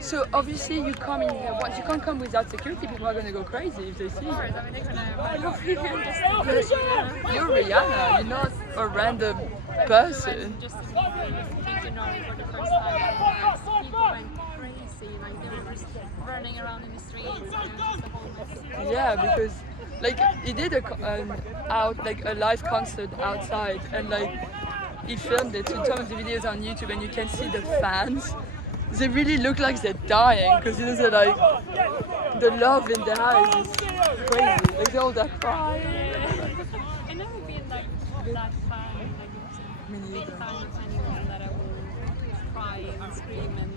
So obviously you come in here once. You can't come without security. People are gonna go crazy if they see you. I mean, they're gonna run over here and just You're Rihanna. You're not a random person. just to came to Norway for the first time. People went crazy, like they were just running around in the streets. And it was just a whole mess. Yeah, because like he did a live concert outside, and like he filmed it. So some of the videos on YouTube, and you can see the fans. They really look like they're dying because you know they're like the love in their eyes is crazy. Like they're all that crying. I've never been like that fan, like Me big neither. fan of anyone that I will cry and scream and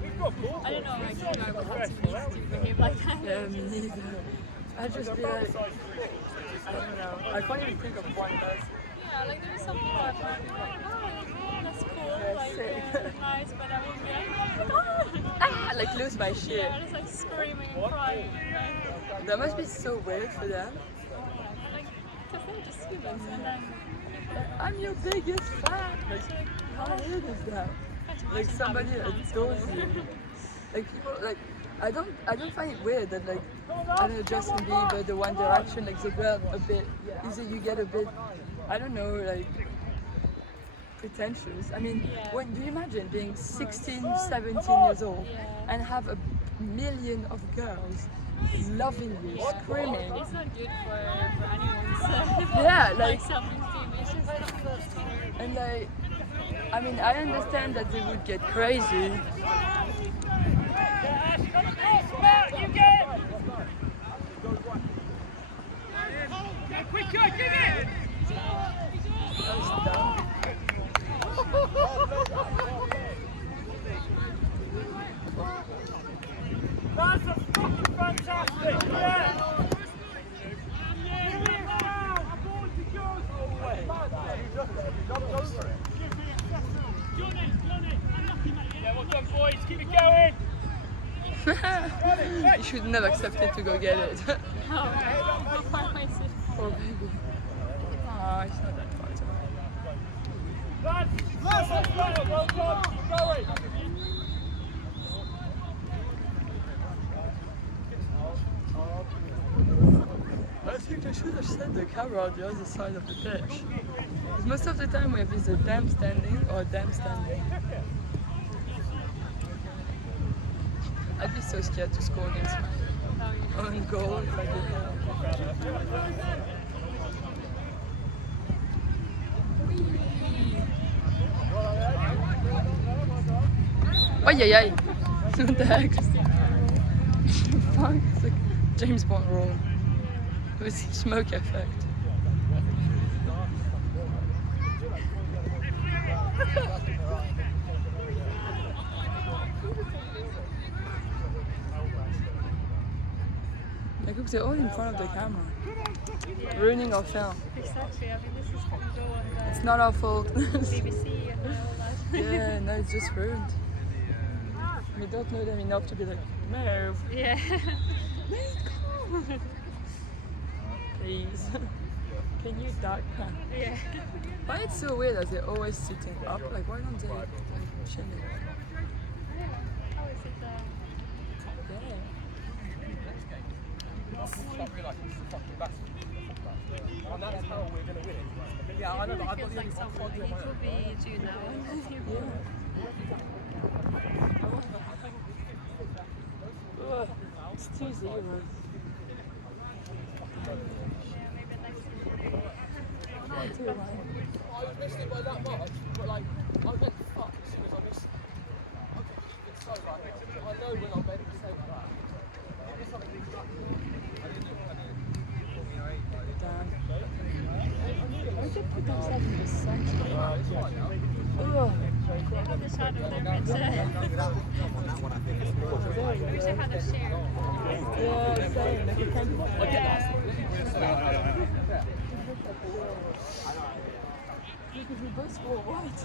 I don't know, like I would have to behave like that. Yeah, me neither. I just be like, I don't know. I can't even think of one person. Yeah, like there is some people I've heard who are like, oh, that's cool, like sick. nice, but I would be like, I like lose my shit. yeah, just like screaming and crying. That must be so weird for them. Like, because they're just humans and then I'm your biggest fan. Like, how weird is that? Like somebody adores you. Like people, like I don't find it weird that like I don't know Justin Bieber, the One Direction, like they get a bit. Is it you get a bit? I don't know, like pretentious. I mean, when do you imagine being 16, 17 years old and have a million of girls loving you, screaming? it's not good for anyone's Yeah, like self-esteem. It's just and like. I mean, I understand that they would get crazy. Quicker, give it! That's dumb. That's a fucking fantastic! Yeah! Yeah, well done, boys. Keep it going. You shouldn't have accepted to go get it. how far away is it? Poor baby. Ah, it's not that far. It's alright. Lads, well done. Keep going. I think I should have set the camera on the other side of the pitch. Because most of the time we have either them standing or them standing. I'd be so scared to score against my own goal if I did that. Ay ay ay! What the heck? Fuck, it's like James Bond roll with smoke effect. Like, look, they're all in front of the camera, ruining our film. Exactly, I mean this is going to go on the It's not our fault. BBC and all that. Yeah, no, it's just ruined. We don't know them enough to be like, move, Yeah. please. Can you duck? Yeah. Why it's so weird that they're always sitting up? Like, why don't they like chilling? How is it And that's how we're going to win. Yeah, I know, but I've got feels the like only summer. one. It will be June now. Ugh, it's 2-0. Maybe next year. I was missing it by that much, but like, I went fuck as soon as I missed it. It's so bad. I know when I made a mistake like that. Damn. Why did they put themselves in the sunshine? Ugh. On the shadow there, it's I wish I had a share. Yeah, same. Like, you can't. Yeah. Because we both wore white.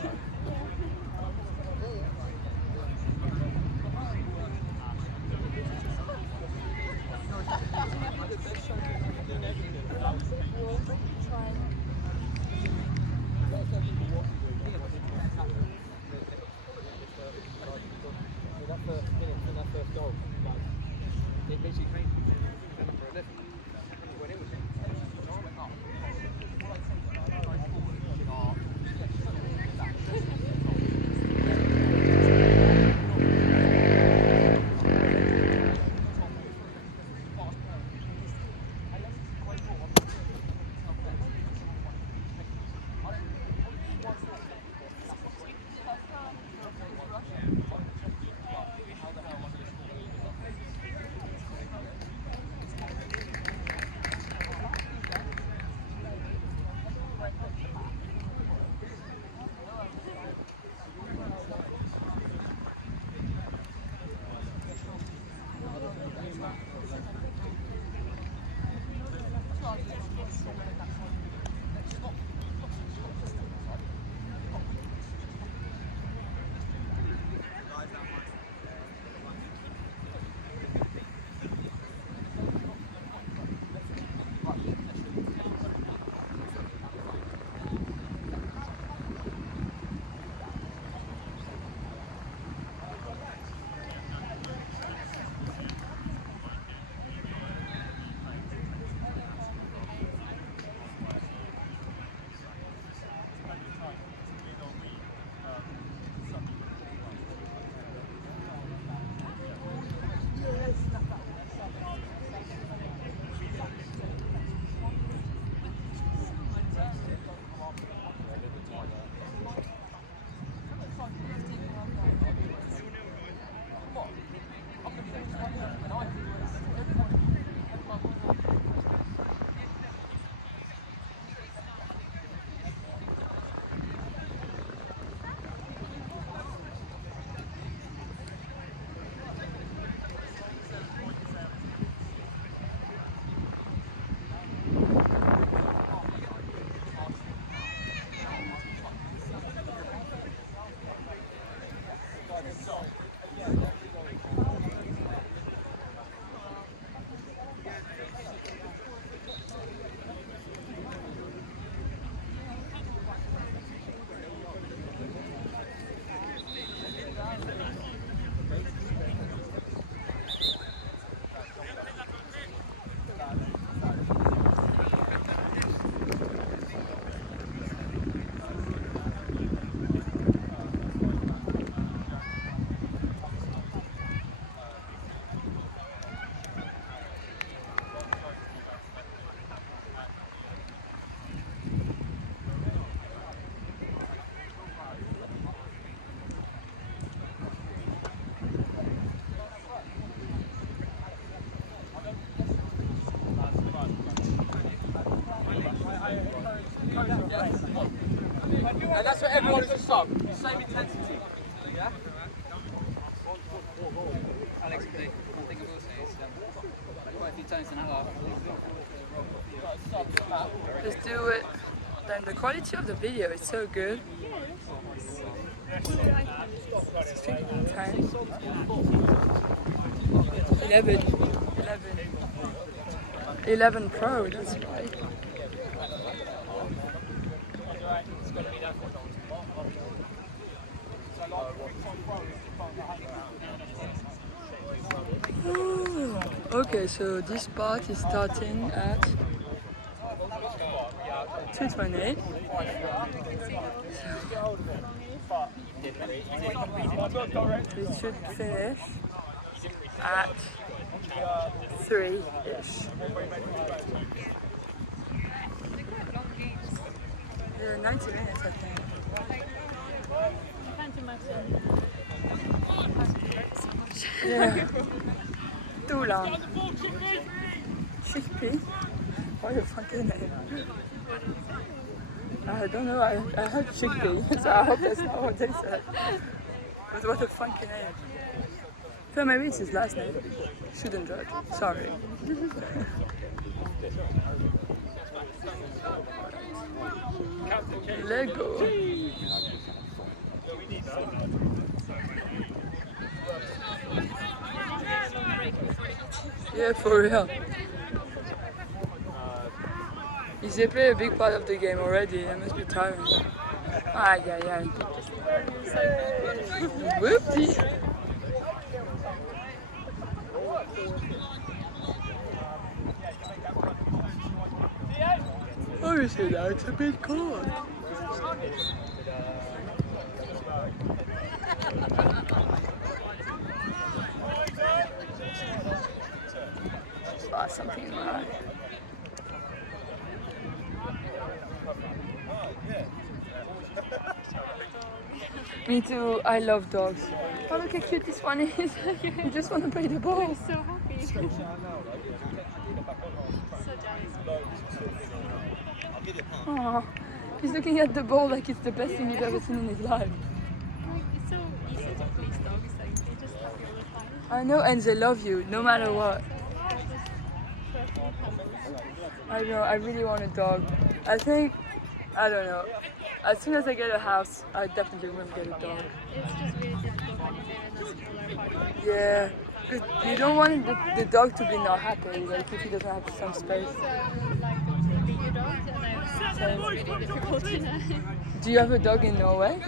That first goal, like, it literally came for a lift. Went in with him. And that's what everyone should stop. Same intensity. Yeah? Alex, one thing I will say is quite a few times in that half. Let's do it. Then the quality of the video is so good. 10, 11 Pro, that's right. Ooh. Okay, so this part is starting at 2:28. It should finish at 3-ish. Yeah, 90 minutes, I think. Can't imagine. Yeah. Too long. Chippy? What a fucking name. I don't know, I heard Chippy, so I hope that's not what they said. But what a funky name. So maybe it's his last name. Shouldn't judge. Sorry. Lego. Yeah, for real. If they play a big part of the game already, they must be tired. Ay, ay, ay. Whoopsie. Obviously, that's a big card. Something right. Me too, I love dogs. Oh, look how cute this one is. You just want to play the ball. I'm so happy. So jealous. Aww. He's looking at the ball like it's the best thing he's ever seen in his life. It's so easy to please dogs, like they just happy all the time. I know, and they love you, no matter what. I know, I really want a dog. I think, I don't know, as soon as I get a house, I definitely will get a dog. It's just really difficult when you live in a smaller apartment. Yeah, because you don't want the dog to be not happy, like if he doesn't have some space. So, like, the bigger dogs, and I so it's really difficult, you know. Do you have a dog in Norway? No,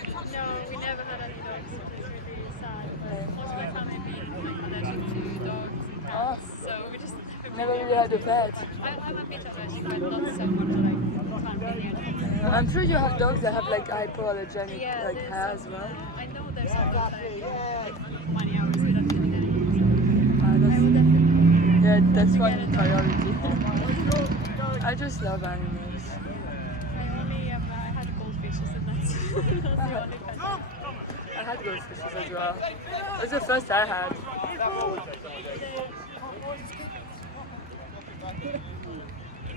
we never had any dogs, which is really sad. But also my family being like allergic to dogs and cats, so we just Never really had a pet. I'm a bit allergic, but not so much like time really. I'm sure you have dogs that have like hypoallergenic like there's hair as some, well. I know there's some that like many hours without doing anything. I would definitely. Yeah, that's one priority. I just love animals. I only I had goldfishes and that's the only pet. I had goldfishes as well. It was the first I had.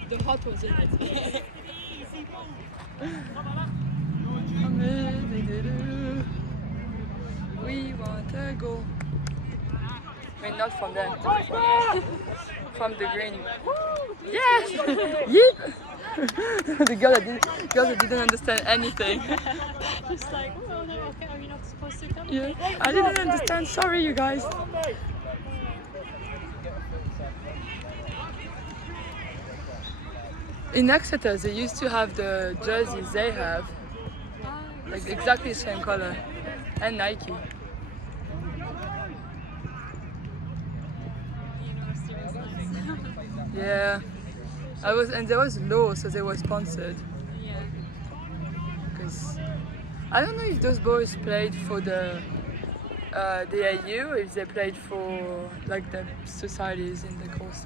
The hot was in it. We want a goal. I mean, not from them. From the green. Yes! Yeep! The girl that didn't understand anything. Just like, oh no, okay, are you not supposed to come? Yeah, I didn't understand. Sorry, you guys. In Exeter, they used to have the jerseys they have, like exactly the same color, and Nike. University was nice. Yeah, and there was Low, so they were sponsored. Yeah. Because I don't know if those boys played for the AU, if they played for like the societies in the coast.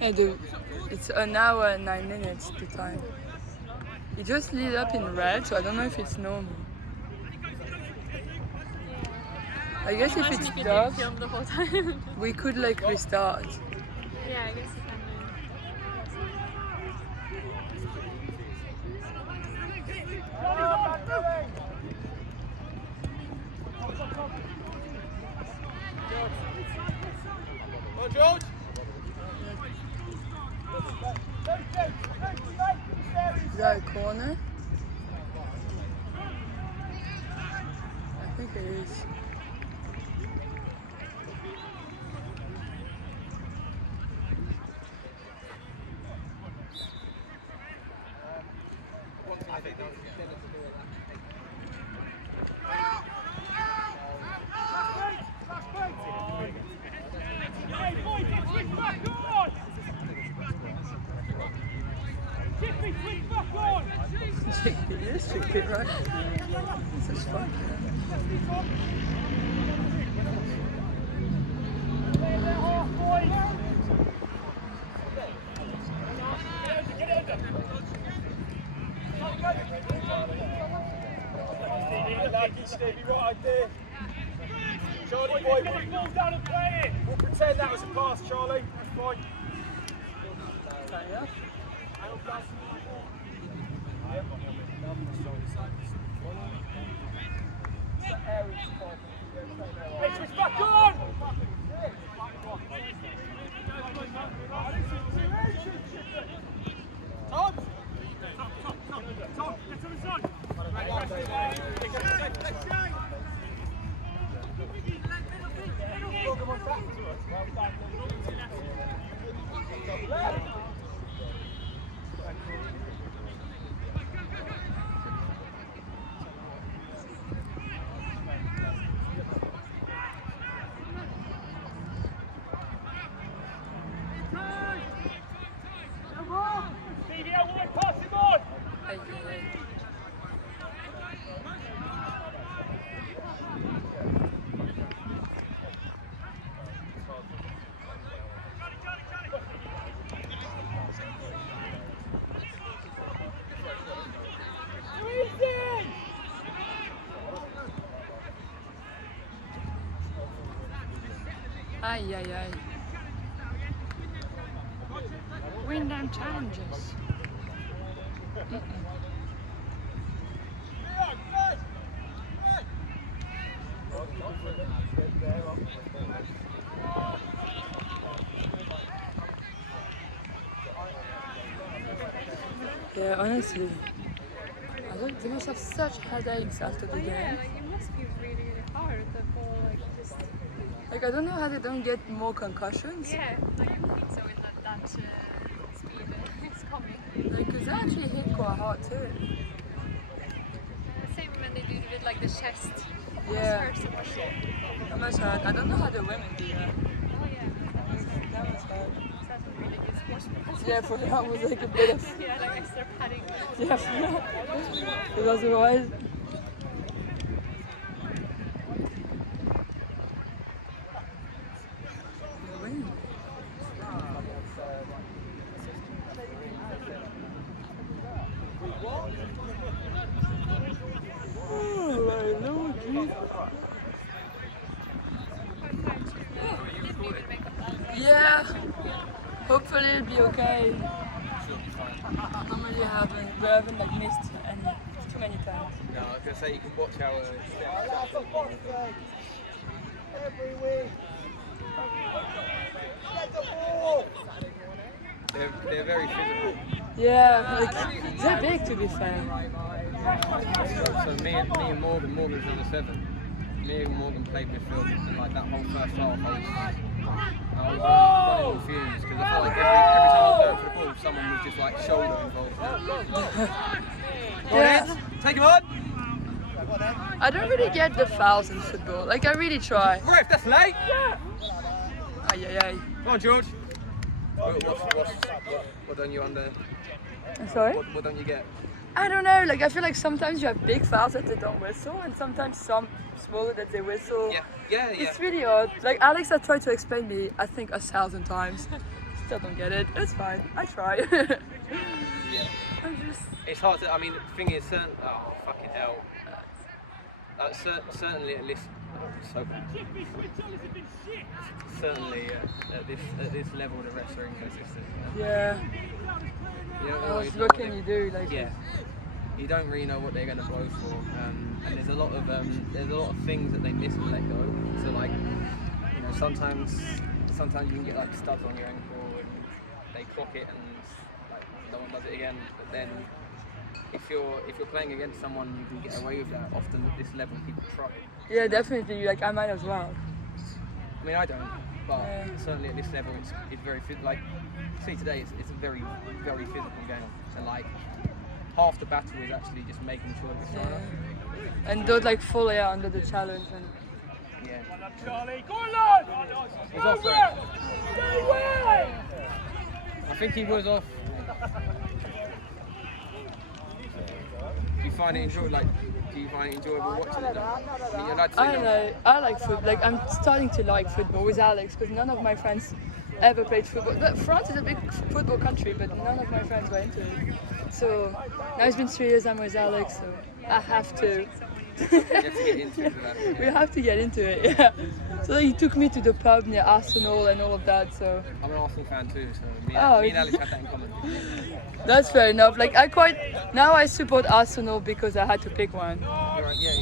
Yeah, it's an hour and 9 minutes the time. It just lit up in red, so I don't know if it's normal. I guess if it's dark, Film the whole time. we could like restart. Yeah, I guess you can George? Is that a corner? I think it is. Chippy, yes, Chippy, right? This is fun. Stevie, right idea. Charlie boy, put the ball down and play it. We'll pretend that was a pass, Charlie. That's fine. Hey, switch back on! Tom! Tom, get to the side! Stevie, I want to pass him on! Ay, ay, ay. Windham challenges. Yeah, honestly, they must have such headaches after the Yeah, game. like it must be really, really hard. The ball, like just. Like, I don't know how they don't get more concussions. Yeah, like you would think so in that speed it's coming. Like, because they actually hit quite hard too. Same when they do with like the chest. Yeah. Hurts so much. That must hurt. I don't know how the women do that. Oh yeah, that must hurt. That must hurt. That's a really good sportsman. Yeah, for that was like a bit of. Yeah, like extra padding. Yeah, because otherwise. Yeah, hopefully it'll be okay. We haven't like missed too many times. No, I was going to say you can watch our Every week. Get the ball! they're very physical. Yeah, like they're big to be fair. So me and Morgan's number 7. Me and Morgan played midfield, and like that whole first half I was running confused because I felt like every time I was going for the ball, someone was just like shoulder involved. Yeah. Take him on! I don't really get the fouls in football. Like I really try. Ref, that's late! Ay, ay, ay. Come on, George. What don't you under? Sorry? What don't you get? I don't know. Like I feel like sometimes you have big fouls that they don't whistle, and sometimes some smaller that they whistle. Yeah. It's really odd. Like Alex has tried to explain me, I think 1,000 times. Still don't get it. It's fine. I try. Yeah. I'm just. It's hard to. I mean, the thing is, oh fucking hell. Certainly at least. So bad. Certainly at this level, the refs are inconsistent. Yeah. You don't know I what was you're- looking, you do like. Yeah. You don't really know what they're going to blow for, and there's a lot of things that they miss and let go. So like, you know, sometimes you can get like studs on your ankle and they clock it and like no one does it again. But then if you're playing against someone you can get away with that, often at this level people try. Yeah, definitely. Like I might as well. I mean I don't, but Yeah. certainly at this level it's very like see today it's a very very physical game, and like half the battle is actually just making sure it's thrown up. And those like full air under the challenge and. Well done, Charlie. Go on, lad! He's Go off, well! Stay well! I think he was off. Do you find it enjoyable watching it? I mean, you're allowed to say I don't know. I like football. Like I'm starting to like football with Alex because none of my friends ever played football. France is a big football country, but none of my friends were into it. So now it's been 3 years I'm with Alex, so I have to. You have to get into it. With We have to get into it, yeah. So he took me to the pub near Arsenal and all of that, so I'm an Arsenal fan too, so me Oh, and Alex have that in common. that's fair enough. Like now I support Arsenal because I had to pick one. You're right, yeah,